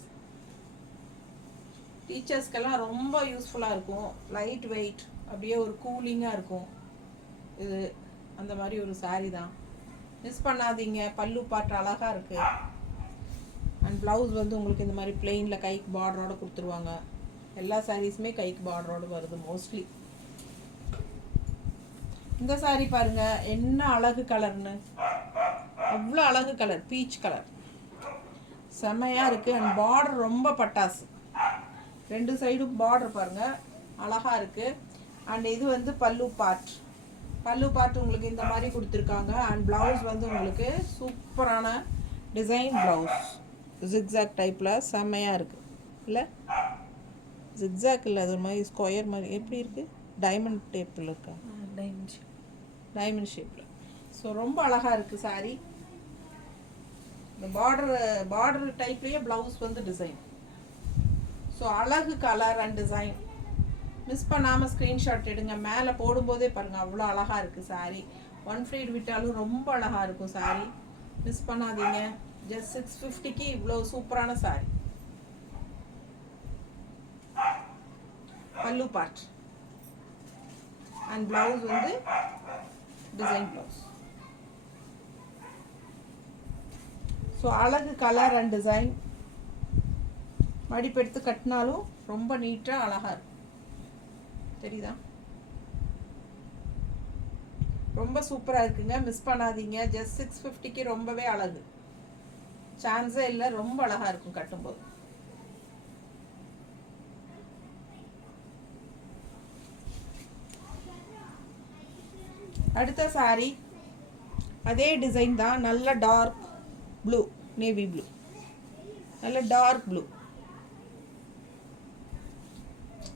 டீச்சர்ஸ்க்கெல்லாம் ரொம்ப யூஸ்ஃபுல்லாக இருக்கும், லைட் வெயிட், அப்படியே ஒரு கூலிங்காக இருக்கும். இது அந்த மாதிரி ஒரு saree தான். மிஸ் பண்ணாதீங்க. பல்லு பார்ட் அழகாக இருக்குது. அண்ட் ப்ளவுஸ் வந்து உங்களுக்கு இந்த மாதிரி பிளெயினில் கைக்கு பார்டரோடு கொடுத்துருவாங்க. எல்லா சாரீஸுமே கைக்கு பார்டரோடு வருது மோஸ்ட்லி. இந்த saree பாருங்கள், என்ன அழகு கலர்னு, அவ்வளோ அழகு கலர், பீச் கலர், செம்மையாக இருக்குது. அண்ட் பார்டர் ரொம்ப பட்டாசு, 2 சைடும் பார்டர் பாருங்கள் அழகாக இருக்குது. அண்ட் இது வந்து பல்லு பார்ட் உங்களுக்கு இந்த மாதிரி கொடுத்துருக்காங்க. அண்ட் ப்ளவுஸ் வந்து உங்களுக்கு சூப்பரான டிசைன் ப்ளவுஸ், ஜிக்ஸாக் டைப்பில் செம்மையாக இருக்குது. இல்லை ஜிக்ஸாக் இல்லை, அது ஒரு மாதிரி ஸ்கொயர் மாதிரி எப்படி இருக்குது, டைமண்ட் டைப்பில் இருக்கா, டைமண்ட் ஷேப்பில். ஸோ ரொம்ப அழகாக இருக்குது saree. இந்த பார்டர் டைப்லேயே ப்ளவுஸ் வந்து டிசைன். ஸோ அழகு கலர் அண்ட் டிசைன். மிஸ் பண்ணாமல் ஸ்க்ரீன்ஷாட் எடுங்க. மேலே போடும்போதே பாருங்கள் அவ்வளோ அழகாக இருக்குது saree. 1 ஃப்ளீட் விட்டாலும் ரொம்ப அழகாக இருக்கும் saree. மிஸ் பண்ணாதீங்க. ஜஸ்ட் 650க்கு இவ்வளோ சூப்பரான saree. பல்லு பார்ட் அண்ட் ப்ளவுஸ் வந்து டிசைன் ப்ளவுஸ். ஸோ அழகு கலர் அண்ட் டிசைன். மடிப்பெடுத்து கட்டினாலும் ரொம்ப நீட்டாக அழகாக இருக்கும். தெரியுதா? ரொம்ப சூப்பராக இருக்குங்க. மிஸ் பண்ணாதீங்க. ஜஸ்ட் 650க்கு ரொம்பவே அழகு, சான்ஸே இல்லை. ரொம்ப அழகாக இருக்கும் கட்டும்போது. அடுத்த saree அதே டிசைன் தான். நல்ல டார்க் ப்ளூ, நேவி ப்ளூ, நல்ல டார்க் ப்ளூ.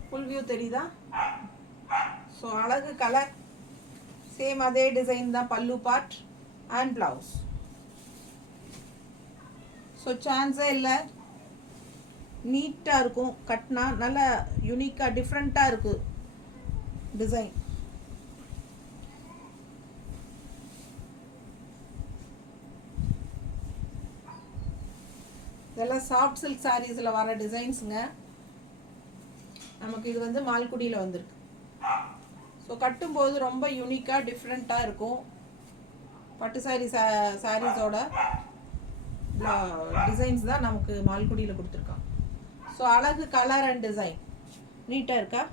ஃபுல் வியூ தெரியுதா? ஸோ அழகு கலர், சேம் அதே டிசைன் தான். பல்லு பார்ட் அண்ட் ப்ளவுஸ். ஸோ சான்ஸே இல்லை, நீட்டாக இருக்கும் கட்டினா. நல்ல யூனிக்காக டிஃப்ரெண்ட்டாக இருக்குது டிசைன். இதெல்லாம் சாஃப்ட் சில்க் சாரீஸில் வர டிசைன்ஸுங்க. நமக்கு இது வந்து மால்குடியில் வந்திருக்கு. ஸோ கட்டும்போது ரொம்ப யூனிக்காக டிஃப்ரெண்ட்டாக இருக்கும். பட்டு சாரீஸோட டிசைன்ஸ் தான் நமக்கு மால்குடியில் கொடுத்துருக்காங்க. ஸோ அழகு கலர் அண்ட் டிசைன் நீட்டாக இருக்கா?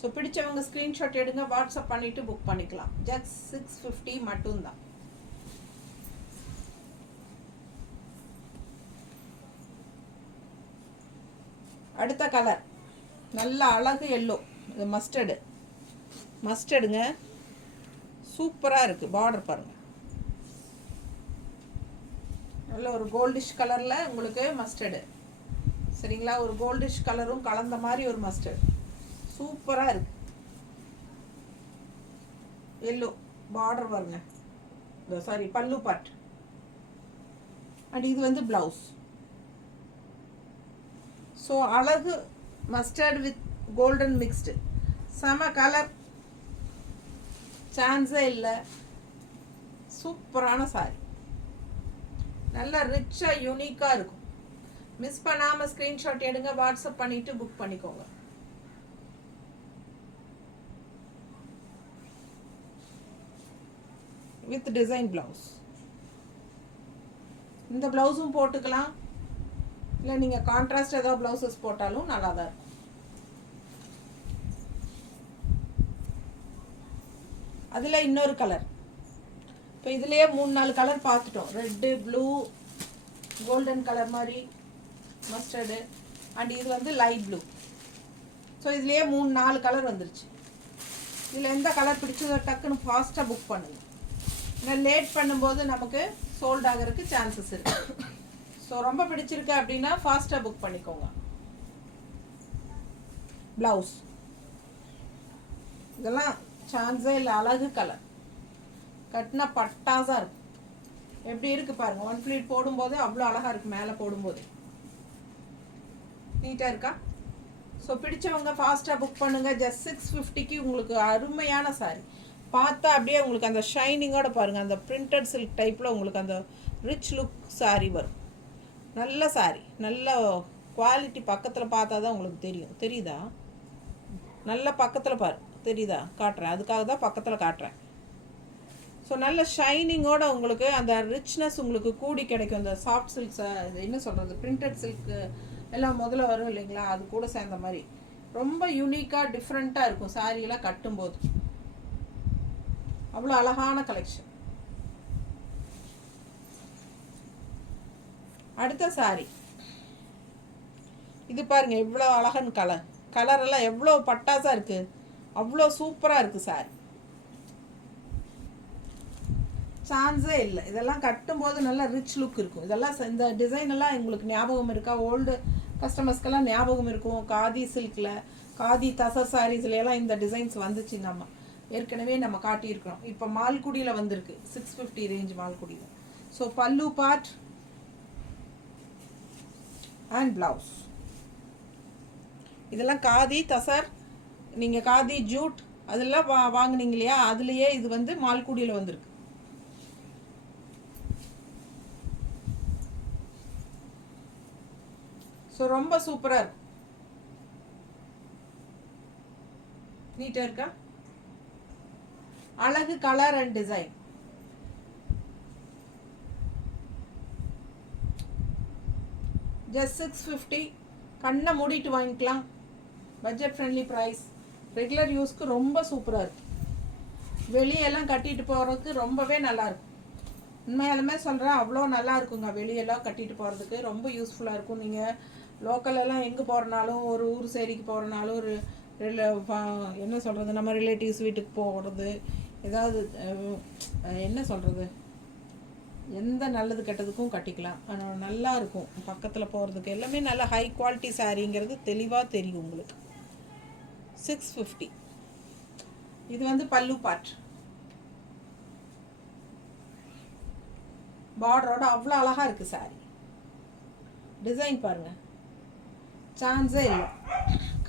ஸோ பிடிச்சவங்க ஸ்க்ரீன்ஷாட் எடுங்க, வாட்ஸ்அப் பண்ணிவிட்டு புக் பண்ணிக்கலாம். ஜஸ்ட் 650 மட்டும்தான். அடுத்த கலர் நல்ல அழகு எல்லோ, இது மஸ்டர்டுங்க. சூப்பராக இருக்குது. பார்டர் பாருங்கள், நல்ல ஒரு கோல்டிஷ் கலரில் உங்களுக்கு மஸ்டர்டு. சரிங்களா? ஒரு கோல்டிஷ் கலரும் கலந்த மாதிரி ஒரு மஸ்டர்ட். சூப்பராக இருக்குது. எல்லோ பார்டர் பாருங்க, சாரி பல்லு பார்ட். அண்ட் இது வந்து ப்ளவுஸ். ஸோ அழகு மஸ்டர்ட் வித் கோல்டன் மிக்ஸ்டு, செம கலர், சான்ஸே இல்லை. சூப்பரான சாரி, நல்லா ரிச்சாக யூனிக்காக இருக்கும். மிஸ் பண்ணாமல் ஸ்க்ரீன்ஷாட் எடுங்க, வாட்ஸ்அப் பண்ணிவிட்டு புக் பண்ணிக்கோங்க. With design blouse. இந்த ப்ளவுஸும் போட்டுக்கலாம், இல்லை நீங்கள் கான்ட்ராஸ்ட் ஏதாவது ப்ளவுசஸ் போட்டாலும் நல்லா தான் இருக்கும். அதில் இன்னொரு கலர். இப்போ இதுலேயே 3-4 கலர் பார்த்துட்டோம். ரெட்டு, ப்ளூ, கோல்டன் கலர் மாதிரி மஸ்டர்டு, அண்ட் இது வந்து லைட் ப்ளூ. ஸோ இதுலேயே 3-4 கலர் வந்துருச்சு. இதில் எந்த கலர் பிடிச்சதோ டக்குன்னு ஃபாஸ்ட்டாக புக் பண்ணுங்கள். ஏன்னா லேட் பண்ணும்போது நமக்கு சோல்ட் ஆகிறதுக்கு சான்சஸ் இருக்குது. ஸோ ரொம்ப பிடிச்சிருக்கு அப்படின்னா ஃபாஸ்ட்டாக புக் பண்ணிக்கோங்க. ப்ளவுஸ் இதெல்லாம் சான்ஸே இல்லை. அழகு கலர், கட்டினா பட்டாசாக இருக்கும். எப்படி இருக்குது பாருங்கள். 1 ஃப்ளீட் போடும்போது அவ்வளோ அழகாக இருக்குது. மேலே போடும்போது நீட்டாக இருக்கா? ஸோ பிடிச்சவங்க ஃபாஸ்ட்டாக புக் பண்ணுங்கள். ஜஸ்ட் 650க்கு உங்களுக்கு அருமையான சாரி. பார்த்தா அப்படியே உங்களுக்கு அந்த ஷைனிங்கோட பாருங்கள், அந்த பிரிண்டட் சில்க் டைப்பில் உங்களுக்கு அந்த ரிச் லுக் சாரி வரும். நல்ல சாரி, நல்ல குவாலிட்டி. பக்கத்தில் பார்த்தா தான் உங்களுக்கு தெரியும். தெரியுதா? நல்ல பக்கத்தில் பாரு, தெரியுதா? காட்டுறேன், அதுக்காக தான் பக்கத்தில் காட்டுறேன். ஸோ நல்ல ஷைனிங்கோட உங்களுக்கு அந்த ரிச்னஸ் உங்களுக்கு கூடி கிடைக்கும். இந்த சாஃப்ட் சில்க்ஸை என்ன சொல்கிறது, பிரிண்டட் சில்க்கு எல்லாம் முதல்ல வரும் இல்லைங்களா, அது கூட சேர்ந்த மாதிரி ரொம்ப யூனிக்காக டிஃப்ரெண்ட்டாக இருக்கும் சாரியெல்லாம் கட்டும்போது. அவ்வளோ அழகான கலெக்ஷன். அடுத்த சாரி இது பாருங்கள், எவ்வளோ அழகன் கலரெல்லாம் எவ்வளோ பட்டாசாக இருக்குது, அவ்வளோ சூப்பராக இருக்குது சாரி. சான்ஸே இல்லை. இதெல்லாம் கட்டும்போது நல்லா ரிச் லுக் இருக்கும். இதெல்லாம் இந்த டிசைன் எல்லாம் எங்களுக்கு ஞாபகம் இருக்கா, ஓல்டு கஸ்டமர்ஸ்க்கெல்லாம் ஞாபகம் இருக்கும். காதி சில்கில், காதி தசர் சாரீஸ்ல எல்லாம் இந்த டிசைன்ஸ் வந்துச்சு. நம்ம ஏற்கனவே நம்ம காட்டியிருக்கிறோம். இப்போ மால்குடியில் வந்திருக்கு 650 ரேஞ்ச் மால்குடியில். ஸோ பல்லு பார்ட் அண்ட் ப்ளவுஸ். இதெல்லாம் காதி தசர், நீங்கள் காதி ஜூட் அதெல்லாம் வாங்கினீங்க இல்லையா, அதுலேயே இது வந்து மால்குடியில் வந்திருக்கு. ஸோ ரொம்ப சூப்பராக இருக்கும். நீட்டாக இருக்கா, அழகு கலர் அண்ட் டிசைன். ஜஸ்ட் 650. கண்ணை மூடிட்டு வாங்கிக்கலாம். Budget friendly price. ரெகுலர் யூஸ்க்கு ரொம்ப சூப்பராக இருக்குது. வெளியெல்லாம் கட்டிட்டு போகிறதுக்கு ரொம்பவே நல்லாயிருக்கும். உண்மையாலுமே சொல்கிறேன், அவ்வளோ நல்லா இருக்குங்க. வெளியெல்லாம் கட்டிட்டு போகிறதுக்கு ரொம்ப யூஸ்ஃபுல்லாக இருக்கும். நீங்கள் லோக்கலெல்லாம் எங்கே போகிறனாலும், ஒரு ஊர் சேரிக்கு போகிறனாலும், ஒரு என்ன சொல்கிறது, நம்ம ரிலேட்டிவ்ஸ் வீட்டுக்கு போகிறது, ஏதாவது என்ன சொல்கிறது, எந்த நல்லது கெட்டதுக்கும் கட்டிக்கலாம். நல்லா இருக்கும் பக்கத்தில் போகிறதுக்கு. எல்லாமே நல்ல ஹை குவாலிட்டி சாரீங்கிறது தெளிவாக தெரியும் உங்களுக்கு. 650. இது வந்து பல்லு பார்ட். பார்டரோட அவ்வளோ அழகாக இருக்குது சாரி. டிசைன் பாருங்கள், சான்ஸே இல்லை.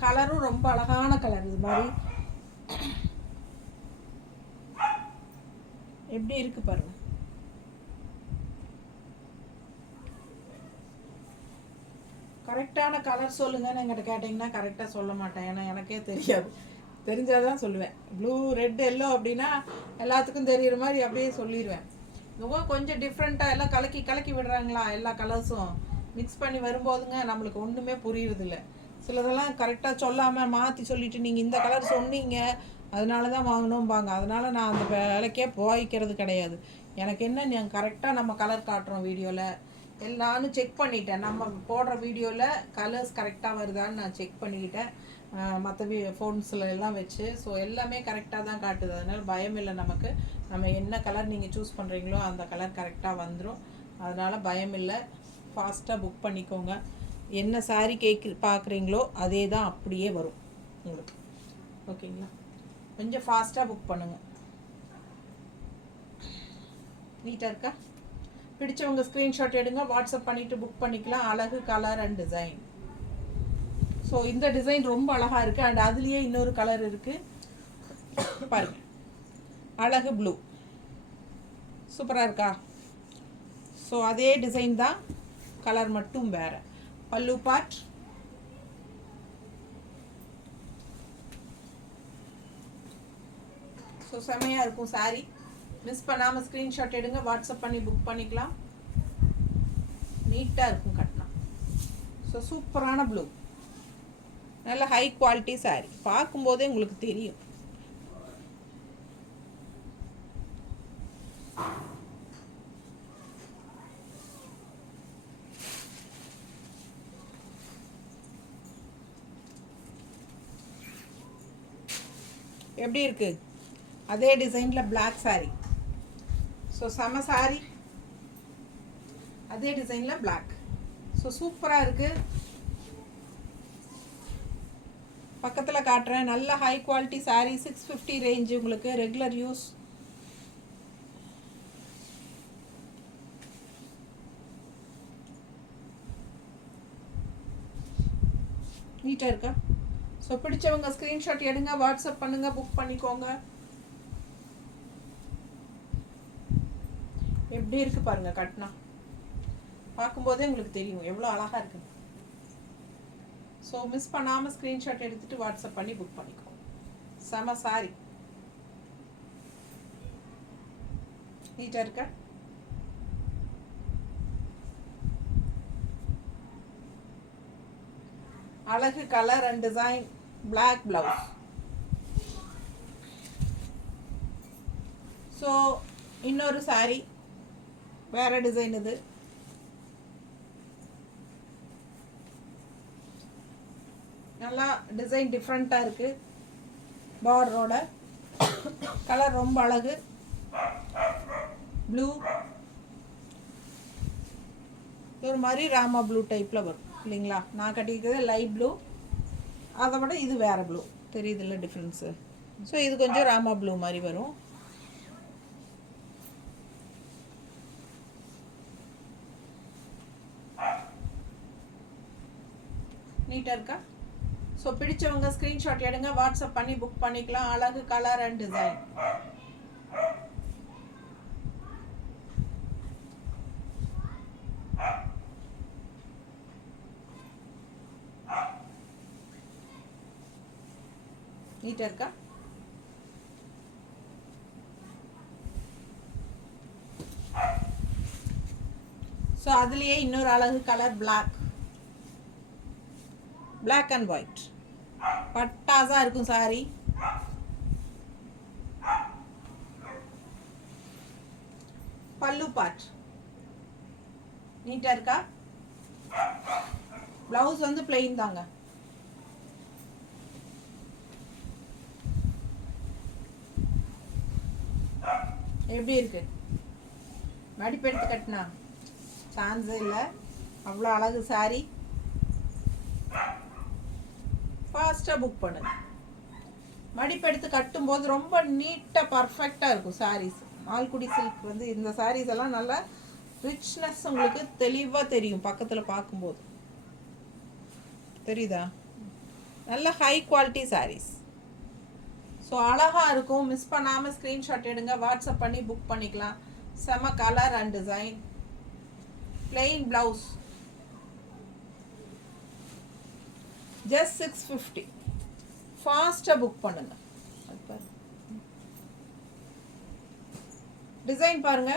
கலரும் ரொம்ப அழகான கலர். இது மாதிரி எப்படி இருக்கு பாருங்க. கரெக்டான கலர் சொல்லுங்கன்னு என்கிட்ட கேட்டிங்கன்னா கரெக்டாக சொல்ல மாட்டேன். ஏன்னா எனக்கே தெரியாது. தெரிஞ்சாதான் சொல்லுவேன். ப்ளூ ரெட் எல்லோ அப்படின்னா எல்லாத்துக்கும் தெரிகிற மாதிரி அப்படியே சொல்லிடுவேன். இவங்க கொஞ்சம் டிஃப்ரெண்ட்டாக எல்லாம் கலக்கி கலக்கி விடுறாங்களா, எல்லா கலர்ஸும் மிக்ஸ் பண்ணி வரும்போதுங்க நம்மளுக்கு ஒன்றுமே புரியுறதில்ல. சிலதெல்லாம் கரெக்டாக சொல்லாமல் மாற்றி சொல்லிவிட்டு நீங்கள் இந்த கலர் சொன்னீங்க அதனால தான் வாங்கணும்பாங்க. அதனால் நான் அந்த வேலைக்கே போய்க்கிறது கிடையாது. எனக்கு என்ன, நாங்கள் கரெக்டாக நம்ம கலர் காட்டுறோம் வீடியோவில். நானும் செக் பண்ணிட்டேன். நம்ம போடுற வீடியோவில் கலர்ஸ் கரெக்டாக வருதான்னு நான் செக் பண்ணிக்கிட்டேன். மற்ற ஃபோன்ஸில் எல்லாம் வச்சு. ஸோ எல்லாமே கரெக்டாக தான் காட்டுது. அதனால் பயம் இல்லை நமக்கு. நம்ம என்ன கலர் நீங்கள் சூஸ் பண்ணுறீங்களோ அந்த கலர் கரெக்டாக வந்துடும். அதனால் பயம் இல்லை. ஃபாஸ்ட்டாக புக் பண்ணிக்கோங்க. என்ன சாரீ பார்க்குறீங்களோ அதே தான் அப்படியே வரும் உங்களுக்கு. ஓகேங்களா, கொஞ்சம் ஃபாஸ்ட்டாக புக் பண்ணுங்கள். நீட்டாக இருக்கா? பிடிச்சவங்க ஸ்க்ரீன்ஷாட் எடுங்க, வாட்ஸ்அப் பண்ணிவிட்டு புக் பண்ணிக்கலாம். அழகு கலர் அண்ட் டிசைன். ஸோ இந்த டிசைன் ரொம்ப அழகாக இருக்குது. அண்ட் அதுலேயே இன்னொரு கலர் இருக்குது பாருங்கள், அழகு ப்ளூ. சூப்பராக இருக்கா? ஸோ அதே டிசைன் தான், கலர் மட்டும் வேறு. பல்லு பார்ட். ஸோ செம்மையாக இருக்கும் சாரீ. மிஸ் பண்ணாமல் ஸ்க்ரீன்ஷாட் எடுங்க, வாட்ஸ்அப் பண்ணி புக் பண்ணிக்கலாம். நீட்டாக இருக்கும் கட்டினா. ஸோ சூப்பரான ப்ளூ, நல்ல ஹை குவாலிட்டி சாரீ. பார்க்கும்போதே உங்களுக்கு தெரியும். எப்படி இருக்கு? அதே டிசைனில் பிளாக் சாரீ. ஸோ செம சாரீ, அதே டிசைனில் பிளாக். ஸோ சூப்பராக இருக்குது. பக்கத்தில் காட்டுறேன். நல்ல ஹை குவாலிட்டி சாரீ. 650 ரேஞ்சு உங்களுக்கு. Regular use. நீட்டாக இருக்கா? ஸோ பிடிச்சவங்க ஸ்க்ரீன்ஷாட் எடுங்க, வாட்ஸ்அப் பண்ணுங்கள், புக் பண்ணிக்கோங்க. எப்படி இருக்குது பாருங்கள் கட்டினா. பார்க்கும்போதே உங்களுக்கு தெரியும் எவ்வளோ அழகாக இருக்குது. ஸோ மிஸ் பண்ணாமல் ஸ்க்ரீன்ஷாட் எடுத்துகிட்டு வாட்ஸ்அப் பண்ணி புக் பண்ணிக்கோங்க. செம சாரி. நீட்டாக இருக்கா? அழகு colour and design, black blouse. So இன்னொரு saree வேறு டிசைன். இது நல்லா டிசைன் டிஃப்ரெண்ட்டாக இருக்குது. பார்டரோட கலர் ரொம்ப அழகு. ப்ளூ ஒரு மாதிரி ராமா ப்ளூ டைப்பில் வரும் இல்லைங்களா? நான் கட்டிக்கிறது லைட் ப்ளூ, அதை விட இது வேறு ப்ளூ. தெரியுதுல்ல டிஃப்ரென்ஸு? ஸோ இது கொஞ்சம் ராமா ப்ளூ மாதிரி வரும். நீட்டாக இருக்கா? ஸோ பிடிச்சவங்க ஸ்க்ரீன்ஷாட் எடுங்க, வாட்ஸ்அப் பண்ணி புக் பண்ணிக்கலாம். அழகு கலர் அண்ட் டிசைன். நீட்டாக இருக்கா? ஸோ அதுலேயே இன்னொரு அழகு கலர் பிளாக் அண்ட் ஒயிட். பட்டாசாக இருக்கும் சாரி. பல்லு பார்ட் நீட்டாக இருக்கா? ப்ளவுஸ் வந்து பிளெயின் தாங்க. எப்படி இருக்கு? மடிப்பெடுத்து கட்டினா சான்ஸே இல்லை. அவ்வளோ அழகு சாரி. ஃபாஸ்ட்டாக புக் பண்ணுங்க. மடிப்பெடுத்து கட்டும்போது ரொம்ப நீட்டாக பர்ஃபெக்டாக இருக்கும் சாரீஸ். மால்குடி சில்க் வந்து இந்த சாரீஸ் எல்லாம் நல்லா ரிச்னஸ் உங்களுக்கு தெளிவாக தெரியும் பக்கத்தில் பார்க்கும்போது. தெரியுதா? நல்ல ஹை குவாலிட்டி சாரீஸ். ஸோ அழகாக இருக்கும். மிஸ் பண்ணாமல் ஸ்க்ரீன்ஷாட் எடுங்க, வாட்ஸ்அப் பண்ணி புக் பண்ணிக்கலாம். செம colour and design. Plain blouse. Just 650. ஃபாஸ்ட்டாக புக் பண்ணுங்க. டிசைன் பாருங்க,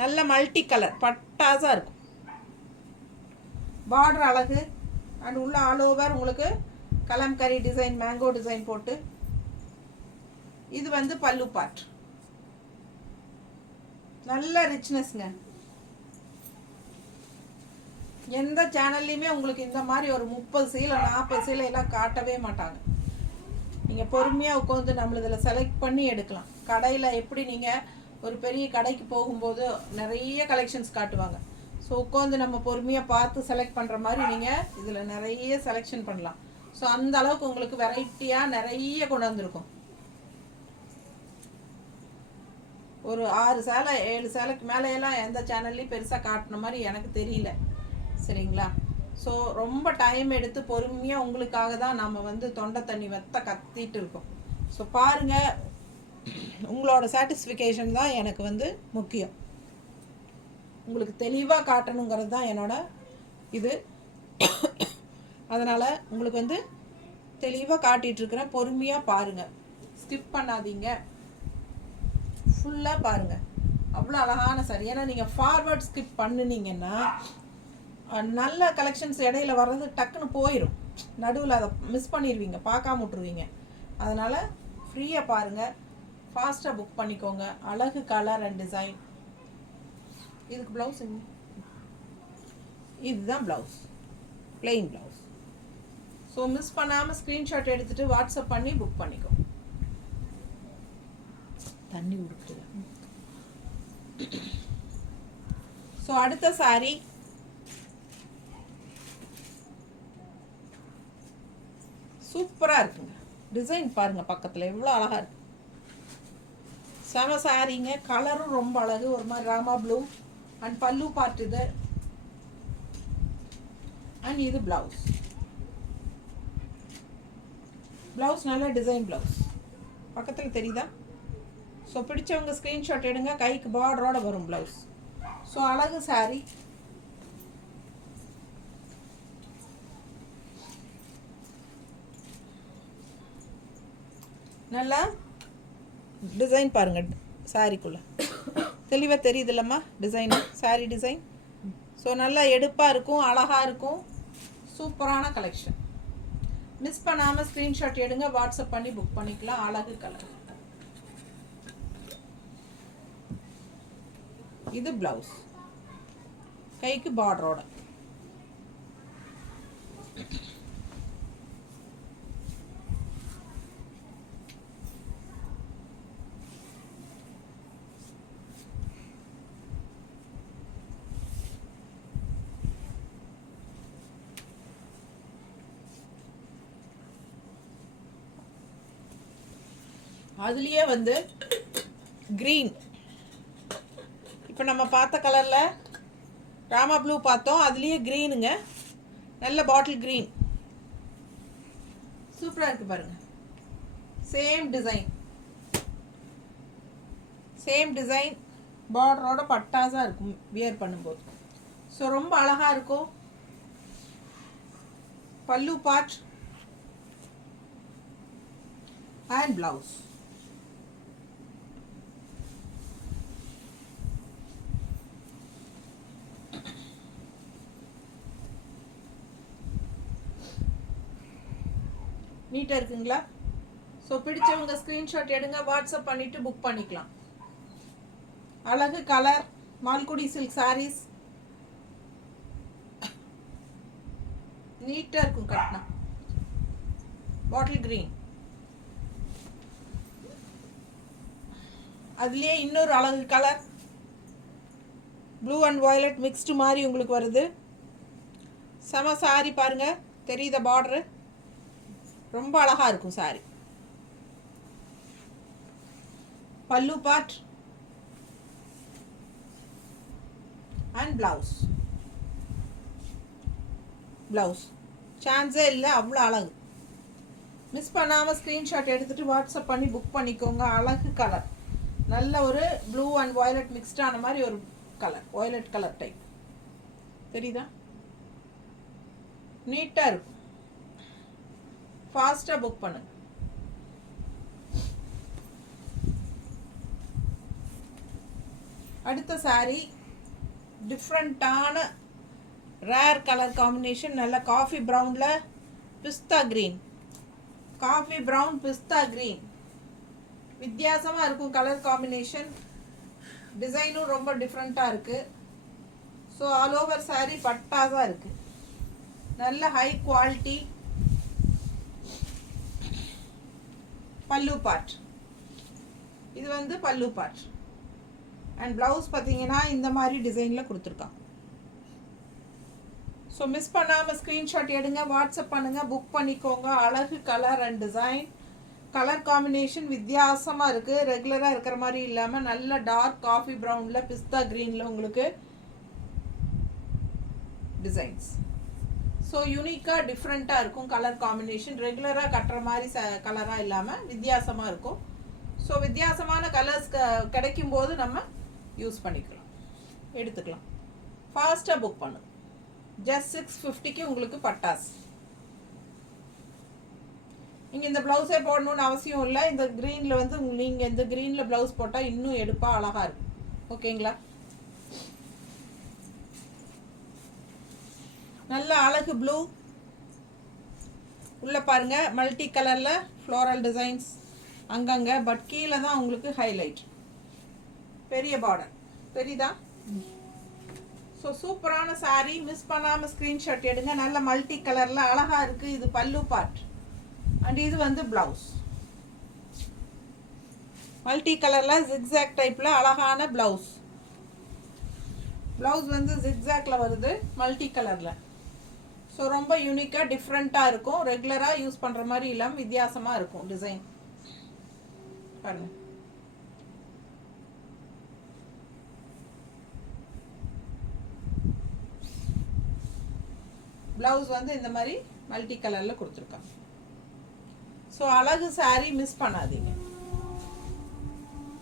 நல்ல மல்டி கலர் பட்டாசாக இருக்கும். பார்டர் அழகு அண்ட் உள்ள ஆல் ஓவர் உங்களுக்கு கலம்கரி டிசைன், மேங்கோ டிசைன் போட்டு. இது வந்து பல்லு பார்ட். நல்ல ரிச்னஸ்ங்க. எந்த சேனல்லையுமே உங்களுக்கு இந்த மாதிரி ஒரு 30 சீலை 40 சீலை எல்லாம் காட்டவே மாட்டாங்க. நீங்கள் பொறுமையாக உட்காந்து நம்மளதில் செலக்ட் பண்ணி எடுக்கலாம். கடையில் எப்படி நீங்கள் ஒரு பெரிய கடைக்கு போகும்போது நிறைய கலெக்ஷன்ஸ் காட்டுவாங்க. ஸோ உட்காந்து நம்ம பொறுமையாக பார்த்து செலக்ட் பண்ணுற மாதிரி நீங்கள் இதில் நிறைய செலெக்ஷன் பண்ணலாம். ஸோ அந்த அளவுக்கு உங்களுக்கு வெரைட்டியாக நிறைய கொண்டு வந்திருக்கும். ஒரு 6 சேலை 7 சேலைக்கு மேலேயெல்லாம் எந்த சேனல்லையும் பெருசாக காட்டின மாதிரி எனக்கு தெரியல. சரிங்களா? ஸோ ரொம்ப டைம் எடுத்து பொறுமையாக உங்களுக்காக தான் நம்ம வந்து தொண்டை தண்ணி கத்திட்டு இருக்கோம். ஸோ பாருங்கள், உங்களோட சாட்டிஸ்ஃபிகேஷன் தான் எனக்கு வந்து முக்கியம். உங்களுக்கு தெளிவாக காட்டணுங்கிறது தான் என்னோட இது. அதனால் உங்களுக்கு வந்து தெளிவாக காட்டிகிட்ருக்கிறேன். பொறுமையாக பாருங்கள், ஸ்கிப் பண்ணாதீங்க, ஃபுல்லாக பாருங்கள். அவ்வளோ அழகான சாரி. ஏன்னா நீங்கள் ஃபார்வர்ட் ஸ்கிப் பண்ணினீங்கன்னா நல்ல கலெக்ஷன்ஸ் இடையில வர்றது டக்குன்னு போயிடும். நடுவில் அதை மிஸ் பண்ணிடுவீங்க, பார்க்காம விட்ருவீங்க. அதனால் ஃப்ரீயாக பாருங்கள், ஃபாஸ்ட்டாக புக் பண்ணிக்கோங்க. அழகு கலர் அண்ட் டிசைன். இதுக்கு ப்ளவுஸ் இதுதான் blouse, plain blouse. So miss பண்ணாமல் ஸ்க்ரீன்ஷாட் எடுத்துகிட்டு வாட்ஸ்அப் பண்ணி புக் பண்ணிக்கோ. தண்ணி கொடுக்குது. ஸோ அடுத்த சாரி சூப்பராக இருக்குங்க. டிசைன் பாருங்கள், பக்கத்தில் எவ்வளோ அழகாக இருக்கு. செம சாரிங்க. கலரும் ரொம்ப அழகு, ஒரு மாதிரி ராமா ப்ளூ. அண்ட் பல்லு பார்ட் இது. அண்ட் இது ப்ளவுஸ். ப்ளவுஸ் நல்ல டிசைன் ப்ளவுஸ், பக்கத்தில் தெரியுதா? ஸோ பிடிச்சவங்க ஸ்க்ரீன்ஷாட் எடுங்க. கைக்கு பார்டரோட வரும் ப்ளவுஸ். ஸோ அழகு சாரி. நல்லா டிசைன் பாருங்கள் சாரிக்குள்ளே தெளிவாக தெரியுதுல்லம்மா டிசைனு சாரி டிசைன். ஸோ நல்லா எடுப்பாக இருக்கும், அழகாக இருக்கும், சூப்பரான கலெக்ஷன். மிஸ் பண்ணாமல் ஸ்க்ரீன்ஷாட் எடுங்க, வாட்ஸ்அப் பண்ணி புக் பண்ணிக்கலாம். அழகு கலர். இது ப்ளவுஸ், கைக்கு பார்டரோட. அதுலேயே வந்து க்ரீன், இப்போ நம்ம பார்த்த கலரில் ராமா ப்ளூ பார்த்தோம், அதுலேயே க்ரீனுங்க, நல்ல பாட்டில் க்ரீன், சூப்பராக இருக்குது பாருங்கள். சேம் டிசைன் பார்டரோட பட்டாஸாக இருக்கும் வியர் பண்ணும்போது. ஸோ ரொம்ப அழகாக இருக்கும். பல்லு பார்ட் அண்ட் ப்ளவுஸ். நீட்டாக இருக்குங்களா? ஸோ பிடிச்சவங்க ஸ்க்ரீன்ஷாட் எடுங்க, வாட்ஸ்அப் பண்ணிவிட்டு புக் பண்ணிக்கலாம். அழகு கலர், மால்குடி சில்க் சாரீஸ், நீட்டாக இருக்கும் கட்டினா. பாட்டில் கிரீன், அதுலேயே இன்னொரு அழகு colour blue and violet mixed மாதிரி உங்களுக்கு வருது. செம சாரி பாருங்கள், தெரியுத பார்டரு, ரொம்ப அழகாக இருக்கும் sorry. Pallu part and blouse சான்ஸே இல்லை, அவ்வளோ அழகு. மிஸ் பண்ணாமல் ஸ்க்ரீன்ஷாட் எடுத்துகிட்டு வாட்ஸ்அப் பண்ணி புக் பண்ணிக்கோங்க. அழகு கலர், நல்ல ஒரு ப்ளூ அண்ட் வயலட் மிக்ஸ்டான மாதிரி ஒரு கலர், வயலட் கலர் டைப் தெரியுதா? நீட்டாக இருக்கும். ஃபாஸ்ட்டாக புக் பண்ணுங்க. அடுத்த சாரி டிஃப்ரெண்ட்டான ரேர் கலர் காம்பினேஷன், நல்ல காஃபி ப்ரௌனில் பிஸ்தா க்ரீன், காஃபி ப்ரௌன் பிஸ்தா க்ரீன், வித்தியாசமாக இருக்கும் கலர் காம்பினேஷன். டிசைனும் ரொம்ப டிஃப்ரெண்ட்டாக இருக்குது. ஸோ ஆல் ஓவர் சாரி பட்டாஸாக இருக்குது, நல்ல ஹை குவாலிட்டி. பல்லு பார்ட், இது வந்து பல்லு பார்ட் அண்ட் ப்ளவுஸ் பார்த்தீங்கன்னா இந்த மாதிரி டிசைனில் கொடுத்துருக்கான். ஸோ மிஸ் பண்ணாமல் ஸ்க்ரீன்ஷாட் எடுங்க, வாட்ஸ்அப் பண்ணுங்கள், புக் பண்ணிக்கோங்க. அழகு colour and design, colour combination வித்தியாசமாக இருக்குது, ரெகுலராக இருக்கிற மாதிரி இல்லாமல் நல்ல டார்க் காஃபி ப்ரௌனில் பிஸ்தா க்ரீனில் உங்களுக்கு டிசைன்ஸ். ஸோ யூனிக்காக டிஃப்ரெண்ட்டாக இருக்கும் கலர் காம்பினேஷன், ரெகுலராக கட்டுற மாதிரி கலராக இல்லாமல் வித்தியாசமாக இருக்கும். ஸோ வித்தியாசமான கலர்ஸ் கிடைக்கும் போது நம்ம யூஸ் பண்ணிக்கலாம், எடுத்துக்கலாம். ஃபாஸ்ட்டாக புக் பண்ணுங்க. ஜஸ்ட் 650க்கு உங்களுக்கு பட்டாஸ். நீங்கள் இந்த ப்ளவுஸே போடணுன்னு அவசியம் இல்லை. இந்த க்ரீனில் வந்து நீங்கள் இந்த க்ரீனில் ப்ளவுஸ் போட்டால் இன்னும் எடுப்பாக அழகாக இருக்கும். ஓகேங்களா? நல்ல அழகு ப்ளூ, உள்ளே பாருங்கள் மல்டி கலரில் ஃப்ளோரல் டிசைன்ஸ் அங்கங்கே, பட் கீழே தான் உங்களுக்கு ஹைலைட், பெரிய பார்டர் தெரியுதா? ஸோ சூப்பரான சாரீ, மிஸ் பண்ணாமல் ஸ்க்ரீன்ஷாட் எடுங்க. நல்ல மல்டி கலரில் அழகாக இருக்குது. இது பல்லு பார்ட் அண்ட் இது வந்து ப்ளவுஸ். மல்டி கலரில் ஜிக்ஸாக் டைப்பில் அழகான ப்ளவுஸ். ப்ளவுஸ் வந்து ஜிக்ஸாக்ல வருது மல்டி கலரில். ஸோ ரொம்ப யூனிக்காக டிஃப்ரெண்ட்டாக இருக்கும், ரெகுலராக யூஸ் பண்ணுற மாதிரி இல்லாமல் வித்தியாசமாக இருக்கும் டிசைன் பாருங்கள். ப்ளவுஸ் வந்து இந்த மாதிரி மல்டி கலரில் கொடுத்துருக்காங்க. ஸோ அழகு சாரீ, மிஸ் பண்ணாதீங்க.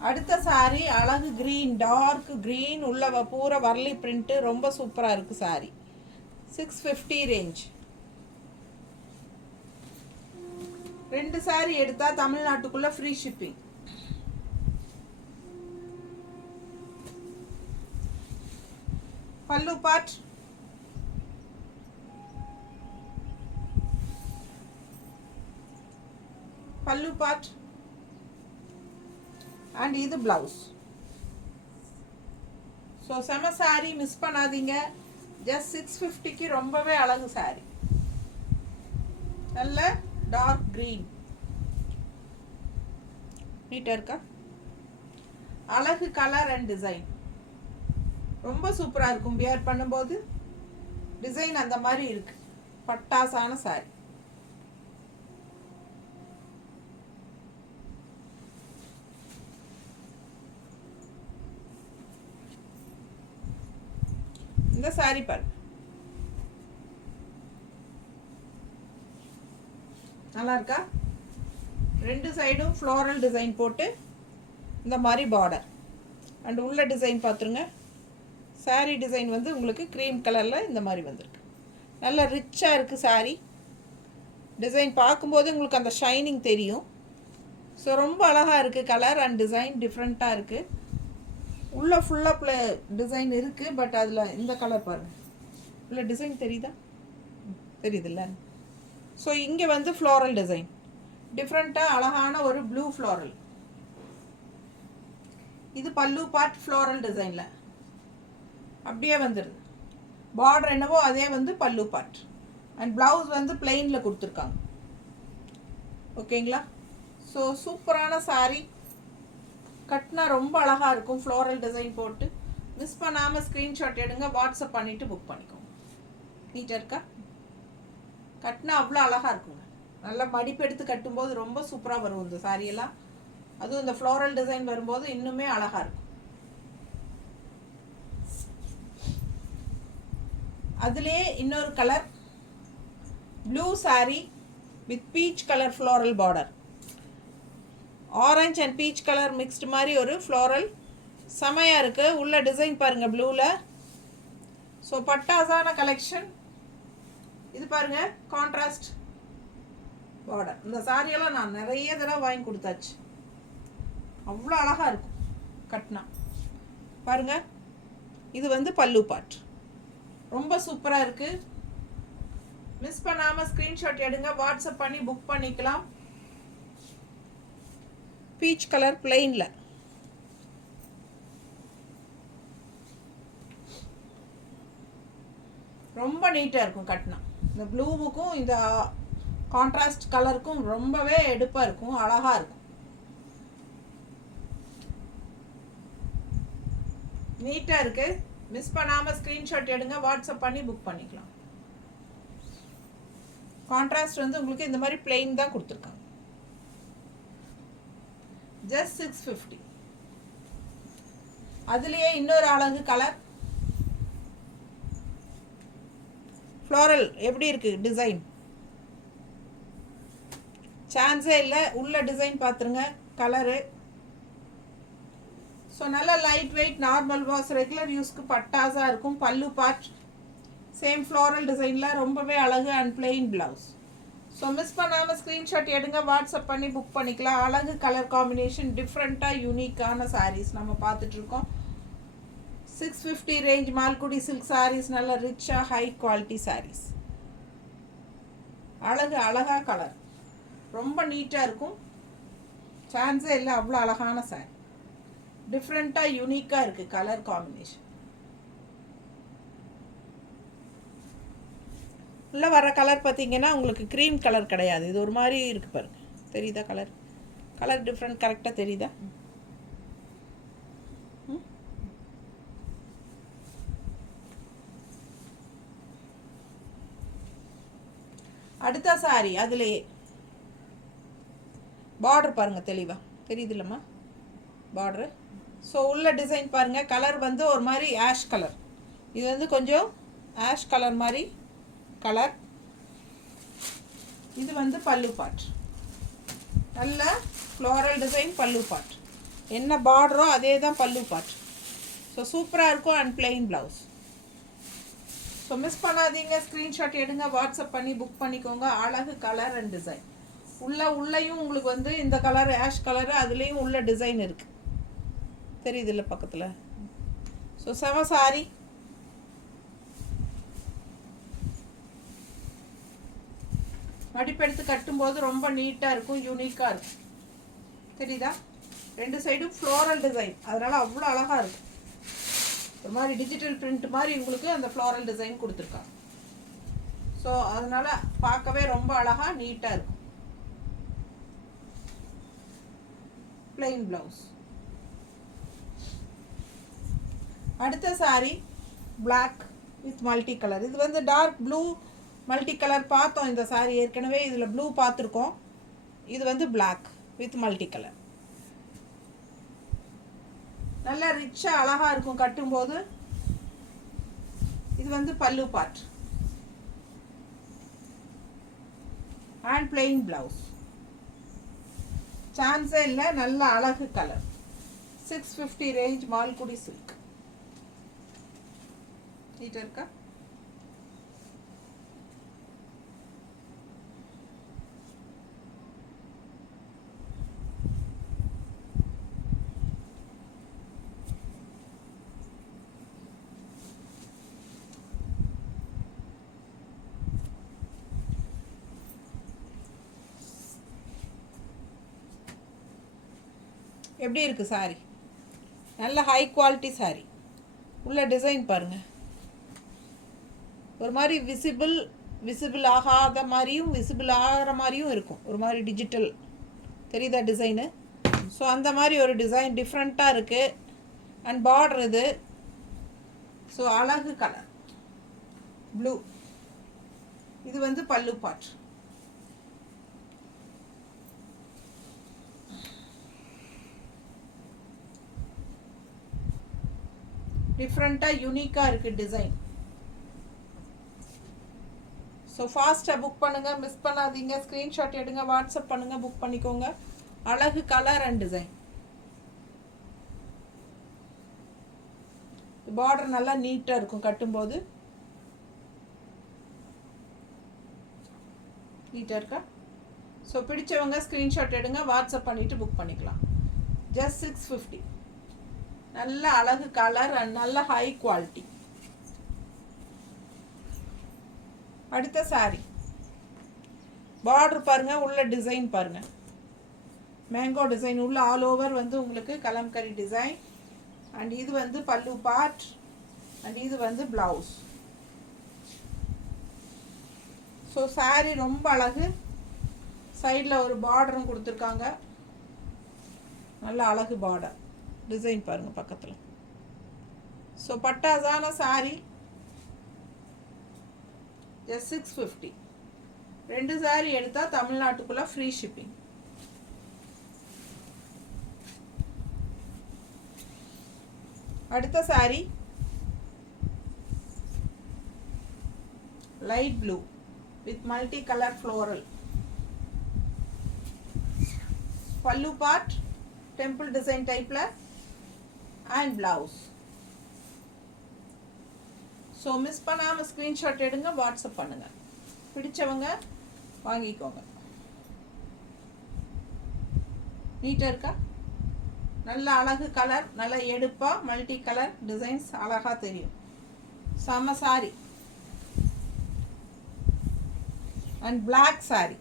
அடுத்த சாரீ அழகு க்ரீன், டார்க் க்ரீன், உள்ள பூரா வர்லி பிரிண்ட்டு, ரொம்ப சூப்பராக இருக்குது சாரீ. 650 ரேஞ்ச். 2 சாரீ எடுத்தால் தமிழ்நாட்டுக்குள்ளே ஃப்ரீ ஷிப்பிங். பல்லு பார்ட், பல்லு பார்ட் அண்ட் இது பிளவுஸ். ஸோ செம சாரி, மிஸ் பண்ணாதீங்க. ஜஸ்ட் 650க்கு ரொம்பவே அழகு சாரி. நல்ல டார்க் க்ரீன், நீட்டாக இருக்கா? அழகு கலர் அண்ட் டிசைன் ரொம்ப சூப்பராக இருக்கும். வியர் பண்ணும்போது டிசைன் அந்த மாதிரி இருக்கு. பட்டாசான சாரி. இந்த சாரி பாரு, நல்லா இருக்கா? ரெண்டு சைடும் ஃப்ளோரல் டிசைன் போட்டு இந்த மாதிரி பார்டர் அண்ட் உள்ள டிசைன் பார்த்துருங்க. சாரீ டிசைன் வந்து உங்களுக்கு க்ரீம் கலரில் இந்த மாதிரி வந்திருக்கு. நல்லா ரிச்சாக இருக்குது சாரீ டிசைன். பார்க்கும்போது உங்களுக்கு அந்த ஷைனிங் தெரியும். ஸோ ரொம்ப அழகாக இருக்குது. கலர் அண்ட் டிசைன் டிஃப்ரெண்ட்டாக இருக்குது. உள்ளே ஃபுல்லாக டிசைன் இருக்குது. பட் அதில் இந்த கலர் பாருங்கள், உள்ள டிசைன் தெரியுதா? தெரியுதுல்ல? ஸோ இங்கே வந்து ஃப்ளோரல் டிசைன் டிஃப்ரெண்ட்டாக அழகான ஒரு ப்ளூ ஃப்ளோரல். இது பல்லு பார்ட் ஃப்ளோரல் டிசைனில் அப்படியே வந்துடுது. பார்டர் என்னவோ அதே வந்து பல்லு பார்ட். அண்ட் ப்ளவுஸ் வந்து பிளெயினில் கொடுத்துருக்காங்க. ஓகேங்களா? ஸோ சூப்பரான சாரீ. கட்டினா ரொம்ப அழகாக இருக்கும். ஃப்ளோரல் டிசைன் போட்டு மிஸ் பண்ணாமல் ஸ்க்ரீன்ஷாட் எடுங்க, வாட்ஸ்அப் பண்ணிவிட்டு புக் பண்ணிக்கோங்க. நீட்டாக இருக்கா? கட்டினா அவ்வளோ அழகாக இருக்குங்க. நல்லா மடிப்பு எடுத்து கட்டும்போது ரொம்ப சூப்பராக வரும் இந்த சாரியெல்லாம். அதுவும் இந்த ஃப்ளோரல் டிசைன் வரும்போது இன்னுமே அழகாக இருக்கும். அதுலேயே இன்னொரு colour blue sari with peach colour floral border. Orange and peach colour mixed மாதிரி ஒரு ஃப்ளோரல் செமையாக இருக்குது. உள்ள டிசைன் பாருங்கள் ப்ளூவில். ஸோ பட்டாசான கலெக்ஷன். இது பாருங்கள் கான்ட்ராஸ்ட் பார்டர். இந்த சாரியெல்லாம் நான் நிறைய தடவை வாங்கி கொடுத்தாச்சு. அவ்வளோ அழகாக இருக்கும் கட்டினா. பாருங்கள், இது வந்து பல்லு பார்ட். ரொம்ப சூப்பராக இருக்குது. மிஸ் பண்ணாமல் ஸ்க்ரீன்ஷாட் எடுங்க, வாட்ஸ்அப் பண்ணி புக் பண்ணிக்கலாம். பீச் கலர் பிளெயினில் ரொம்ப நீட்டாக இருக்கும் கட்டினா. இந்த ப்ளூவுக்கும் இந்த கான்ட்ராஸ்ட் கலருக்கும் ரொம்பவே எடுப்பாக இருக்கும், அழகாக இருக்கும். நீட்டாக இருக்குது. மிஸ் பண்ணாமல் ஸ்க்ரீன்ஷாட் எடுங்க, வாட்ஸ்அப் பண்ணி புக் பண்ணிக்கலாம். கான்ட்ராஸ்ட் வந்து உங்களுக்கு இந்த மாதிரி பிளெயின் தான் கொடுத்துருக்காங்க. ஜஸ்ட் 650. அதுலேயே இன்னொரு அழகு கலர் ஃப்ளோரல். எப்படி இருக்குது டிசைன்? சான்ஸே இல்லை. உள்ள டிசைன் பார்த்துருங்க, கலரு. ஸோ நல்லா light weight, normal wash, regular யூஸ்க்கு பட்டாஸாக இருக்கும். பல்லு பார்ட் சேம் ஃப்ளோரல் டிசைனில் ரொம்பவே அழகு and plain blouse. So miss பண்ணாமல் ஸ்க்ரீன்ஷாட் எடுங்க, வாட்ஸ்அப் பண்ணி புக் பண்ணிக்கலாம். அழகு கலர் காம்பினேஷன், டிஃப்ரெண்ட்டாக யூனிக்கான சாரீஸ் நம்ம பார்த்துட்ருக்கோம். 650 ரேஞ்ச் மால்குடி சில்க் சாரீஸ். நல்ல ரிச்சாக ஹை குவாலிட்டி சாரீஸ். அழகு அழகாக கலர் ரொம்ப நீட்டாக இருக்கும். சான்ஸே இல்லை, அவ்வளோ அழகான சாரீ. டிஃப்ரெண்ட்டாக யூனிக்காக இருக்குது கலர் காம்பினேஷன். உள்ளே வர கலர் பார்த்தீங்கன்னா உங்களுக்கு க்ரீம் கலர் கிடையாது. இது ஒரு மாதிரி இருக்குது பாருங்கள். தெரியுதா கலர்? கலர் டிஃப்ரெண்ட் கரெக்டாக தெரியுதா? அடுத்த சாரி அதுலேயே பார்டர் பாருங்கள், தெளிவாக தெரியுது இல்லைம்மா பார்டரு? ஸோ உள்ள டிசைன் பாருங்கள். கலர் வந்து ஒரு மாதிரி ஆஷ் கலர். இது வந்து கொஞ்சம் ஆஷ் கலர் மாதிரி கலர். இது வந்து பல்லு பார்ட். நல்ல ஃப்ளோரல் டிசைன் பல்லு பார்ட். என்ன பார்டரோ அதே தான் பல்லு பார்ட். ஸோ சூப்பராக இருக்கும் and plain blouse. So miss பண்ணாதீங்க, ஸ்க்ரீன்ஷாட் எடுங்க, வாட்ஸ்அப் பண்ணி புக் பண்ணிக்கோங்க. அழகு கலர் அண்ட் டிசைன். உள்ளேயும் உங்களுக்கு வந்து இந்த கலர் ஆஷ் கலரு, அதுலேயும் உள்ள டிசைன் இருக்குது. தெரியுது இல்லை பக்கத்தில்? ஸோ செம சாரி. மடிப்பெடுத்து கட்டும்போது ரொம்ப நீட்டாக இருக்கும், யூனிக்காக இருக்கும். தெரியுதா? 2 சைடும் ஃப்ளோரல் டிசைன், அதனால் அவ்வளோ அழகாக இருக்கும். ஒரு மாதிரி டிஜிட்டல் பிரிண்ட் மாதிரி உங்களுக்கு அந்த ஃப்ளோரல் டிசைன் கொடுத்துருக்காங்க. ஸோ அதனால் பார்க்கவே ரொம்ப அழகாக நீட்டாக இருக்கும். plain blouse. அடுத்த saree black with multi color. இது வந்து dark blue multi color பார்த்தோம் இந்த saree ஏற்கனவே. இதில் blue பார்த்துருக்கோம். இது வந்து black with multi color. நல்ல ரிச்சாக அழகாக இருக்கும் கட்டும்போது. இது வந்து பல்லு பார்ட் and plain blouse. சான்ஸே இல்லை, நல்ல அழகு கலர். 650 range Malgudi silk. நீட்டாக இருக்கா? எப்படி இருக்குது சாரி? நல்ல ஹை குவாலிட்டி சாரி. உள்ள டிசைன் பாருங்கள், ஒரு மாதிரி விசிபிள் ஆகாத மாதிரியும் விசிபிள் ஆகிற மாதிரியும் இருக்கும். ஒரு மாதிரி டிஜிட்டல் தெரியுதா டிசைனு? ஸோ அந்த மாதிரி ஒரு டிசைன் டிஃப்ரெண்ட்டாக இருக்குது. அண்ட் பார்டர் இது. ஸோ அழகு கலர் ப்ளூ. இது வந்து பல்லு பார்ட். டிஃப்ரெண்ட்டாக யூனிக்காக இருக்குது டிசைன். ஸோ ஃபாஸ்ட்டாக புக் பண்ணுங்கள், மிஸ் பண்ணாதீங்க. ஸ்க்ரீன்ஷாட் எடுங்க, வாட்ஸ்அப் பண்ணுங்கள், புக் பண்ணிக்கோங்க. அழகு கலர் அண்ட் டிசைன். பார்டர் நல்லா நீட்டாக இருக்கும் கட்டும்போது. நீட்டாக இருக்கா? ஸோ பிடிச்சவங்க ஸ்க்ரீன்ஷாட் எடுங்க, வாட்ஸ்அப் பண்ணிவிட்டு புக் பண்ணிக்கலாம். ஜஸ்ட் 650. நல்ல அழகு கலர் அண்ட் நல்ல ஹை குவாலிட்டி. அடுத்த சாரி பார்டர் பாருங்க, உள்ள டிசைன் பாருங்க, மேங்கோ டிசைன் உள்ள ஆல் ஓவர் வந்து உங்களுக்கு கலம்கரி டிசைன். அண்ட் இது வந்து பல்லு பார்ட் அண்ட் இது வந்து பிளவுஸ். ஸோ சாரி ரொம்ப அழகு. சைடில் ஒரு பார்டரும் கொடுத்துருக்காங்க, நல்ல அழகு பார்டர் டிசைன் பாருங்கள் பக்கத்தில். ஸோ பட்டாசான சாரி. ஜஸ்ட் 650. 2 சாரி எடுத்தால் தமிழ்நாட்டுக்குள்ளே ஃப்ரீ ஷிப்பிங். அடுத்த sari light blue with multi colour floral. பல்லு பார்ட் டெம்பிள் டிசைன் டைப்பில் அண்ட் பிளவுஸ். ஸோ மிஸ் பண்ணாமல் ஸ்க்ரீன்ஷாட் எடுங்க, வாட்ஸ்அப் பண்ணுங்கள். பிடிச்சவங்க வாங்கிக்கோங்க. நீட்டாக இருக்கா? நல்ல அழகு கலர், நல்ல எடுப்பாக மல்டி கலர் டிசைன்ஸ் அழகாக தெரியும். செம்ம சாரி அண்ட் பிளாக் சாரி.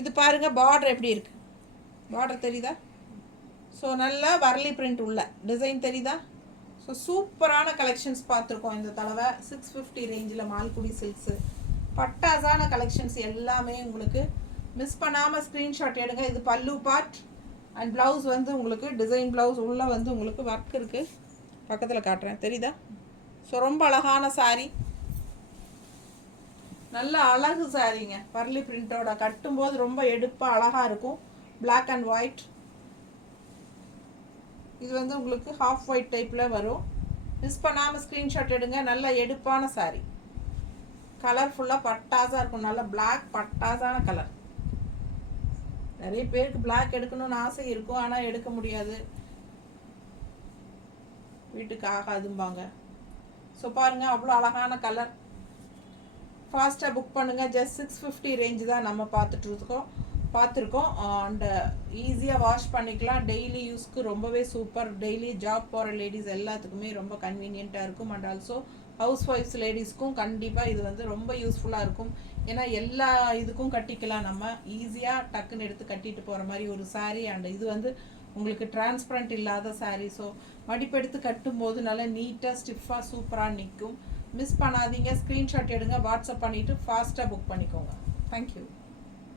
இது பாருங்கள் பார்டர் எப்படி இருக்குது? பார்டர் தெரியுதா? ஸோ நல்லா வரலி பிரிண்ட் உள்ள டிசைன் தெரியுதா? ஸோ சூப்பரான கலெக்ஷன்ஸ் பார்த்துருக்கோம் இந்த தடவை. 650 ரேஞ்சில் மால்குடி சில்க்ஸு பட்டாசான கலெக்ஷன்ஸ் எல்லாமே உங்களுக்கு. மிஸ் பண்ணாமல் ஸ்க்ரீன்ஷாட் எடுங்க. இது பல்லு பார்ட் அண்ட் ப்ளவுஸ் வந்து உங்களுக்கு டிசைன் ப்ளவுஸ் உள்ளே வந்து உங்களுக்கு ஒர்க் இருக்குது. பக்கத்தில் காட்டுறேன், தெரியுதா? ஸோ ரொம்ப அழகான சாரீ, நல்ல அழகு சாரீங்க. பர்லி பிரிண்டோட கட்டும்போது ரொம்ப எடுப்பாக அழகாக இருக்கும். Black and white. இது வந்து உங்களுக்கு ஹாஃப் ஒயிட் டைப்பில் வரும். மிஸ் பண்ணாமல் ஸ்க்ரீன்ஷாட் எடுங்க. நல்ல எடுப்பான சாரீ, கலர்ஃபுல்லாக பட்டாஸாக இருக்கும். நல்ல பிளாக் பட்டாஸான கலர். நிறைய பேருக்கு பிளாக் எடுக்கணும்னு ஆசை இருக்கும், ஆனால் எடுக்க முடியாது, வீட்டுக்கு ஆகாதும்பாங்க. ஸோ பாருங்கள், அவ்வளோ அழகான கலர். ஃபாஸ்ட்டாக புக் பண்ணுங்கள். ஜஸ்ட் 650 ரேஞ்சு தான் நம்ம பார்த்துருக்கோம். அண்டு ஈஸியாக வாஷ் பண்ணிக்கலாம். டெய்லி யூஸ்க்கு ரொம்பவே சூப்பர். டெய்லி ஜாப் போகிற லேடிஸ் எல்லாத்துக்குமே ரொம்ப கன்வீனியண்ட்டாக இருக்கும். அண்ட் ஆல்சோ ஹவுஸ் ஒய்ஃப்ஸ் லேடிஸ்க்கும் கண்டிப்பாக இது வந்து ரொம்ப யூஸ்ஃபுல்லாக இருக்கும். ஏன்னா எல்லா இதுக்கும் கட்டிக்கலாம், நம்ம ஈஸியாக டக்குன்னு எடுத்து கட்டிட்டு போகிற மாதிரி ஒரு saree. அண்ட் இது வந்து உங்களுக்கு டிரான்ஸ்பரண்ட் இல்லாத saree. ஸோ மடிப்பெடுத்து கட்டும்போது நல்லா நீட்டாக ஸ்டிஃபாக சூப்பராக நிற்கும். மிஸ் பண்ணாதீங்க. ஸ்க்ரீன்ஷாட் எடுங்க, வாட்ஸ்அப் பண்ணிவிட்டு ஃபாஸ்ட்டாக புக் பண்ணிக்கோங்க. தேங்க்யூ.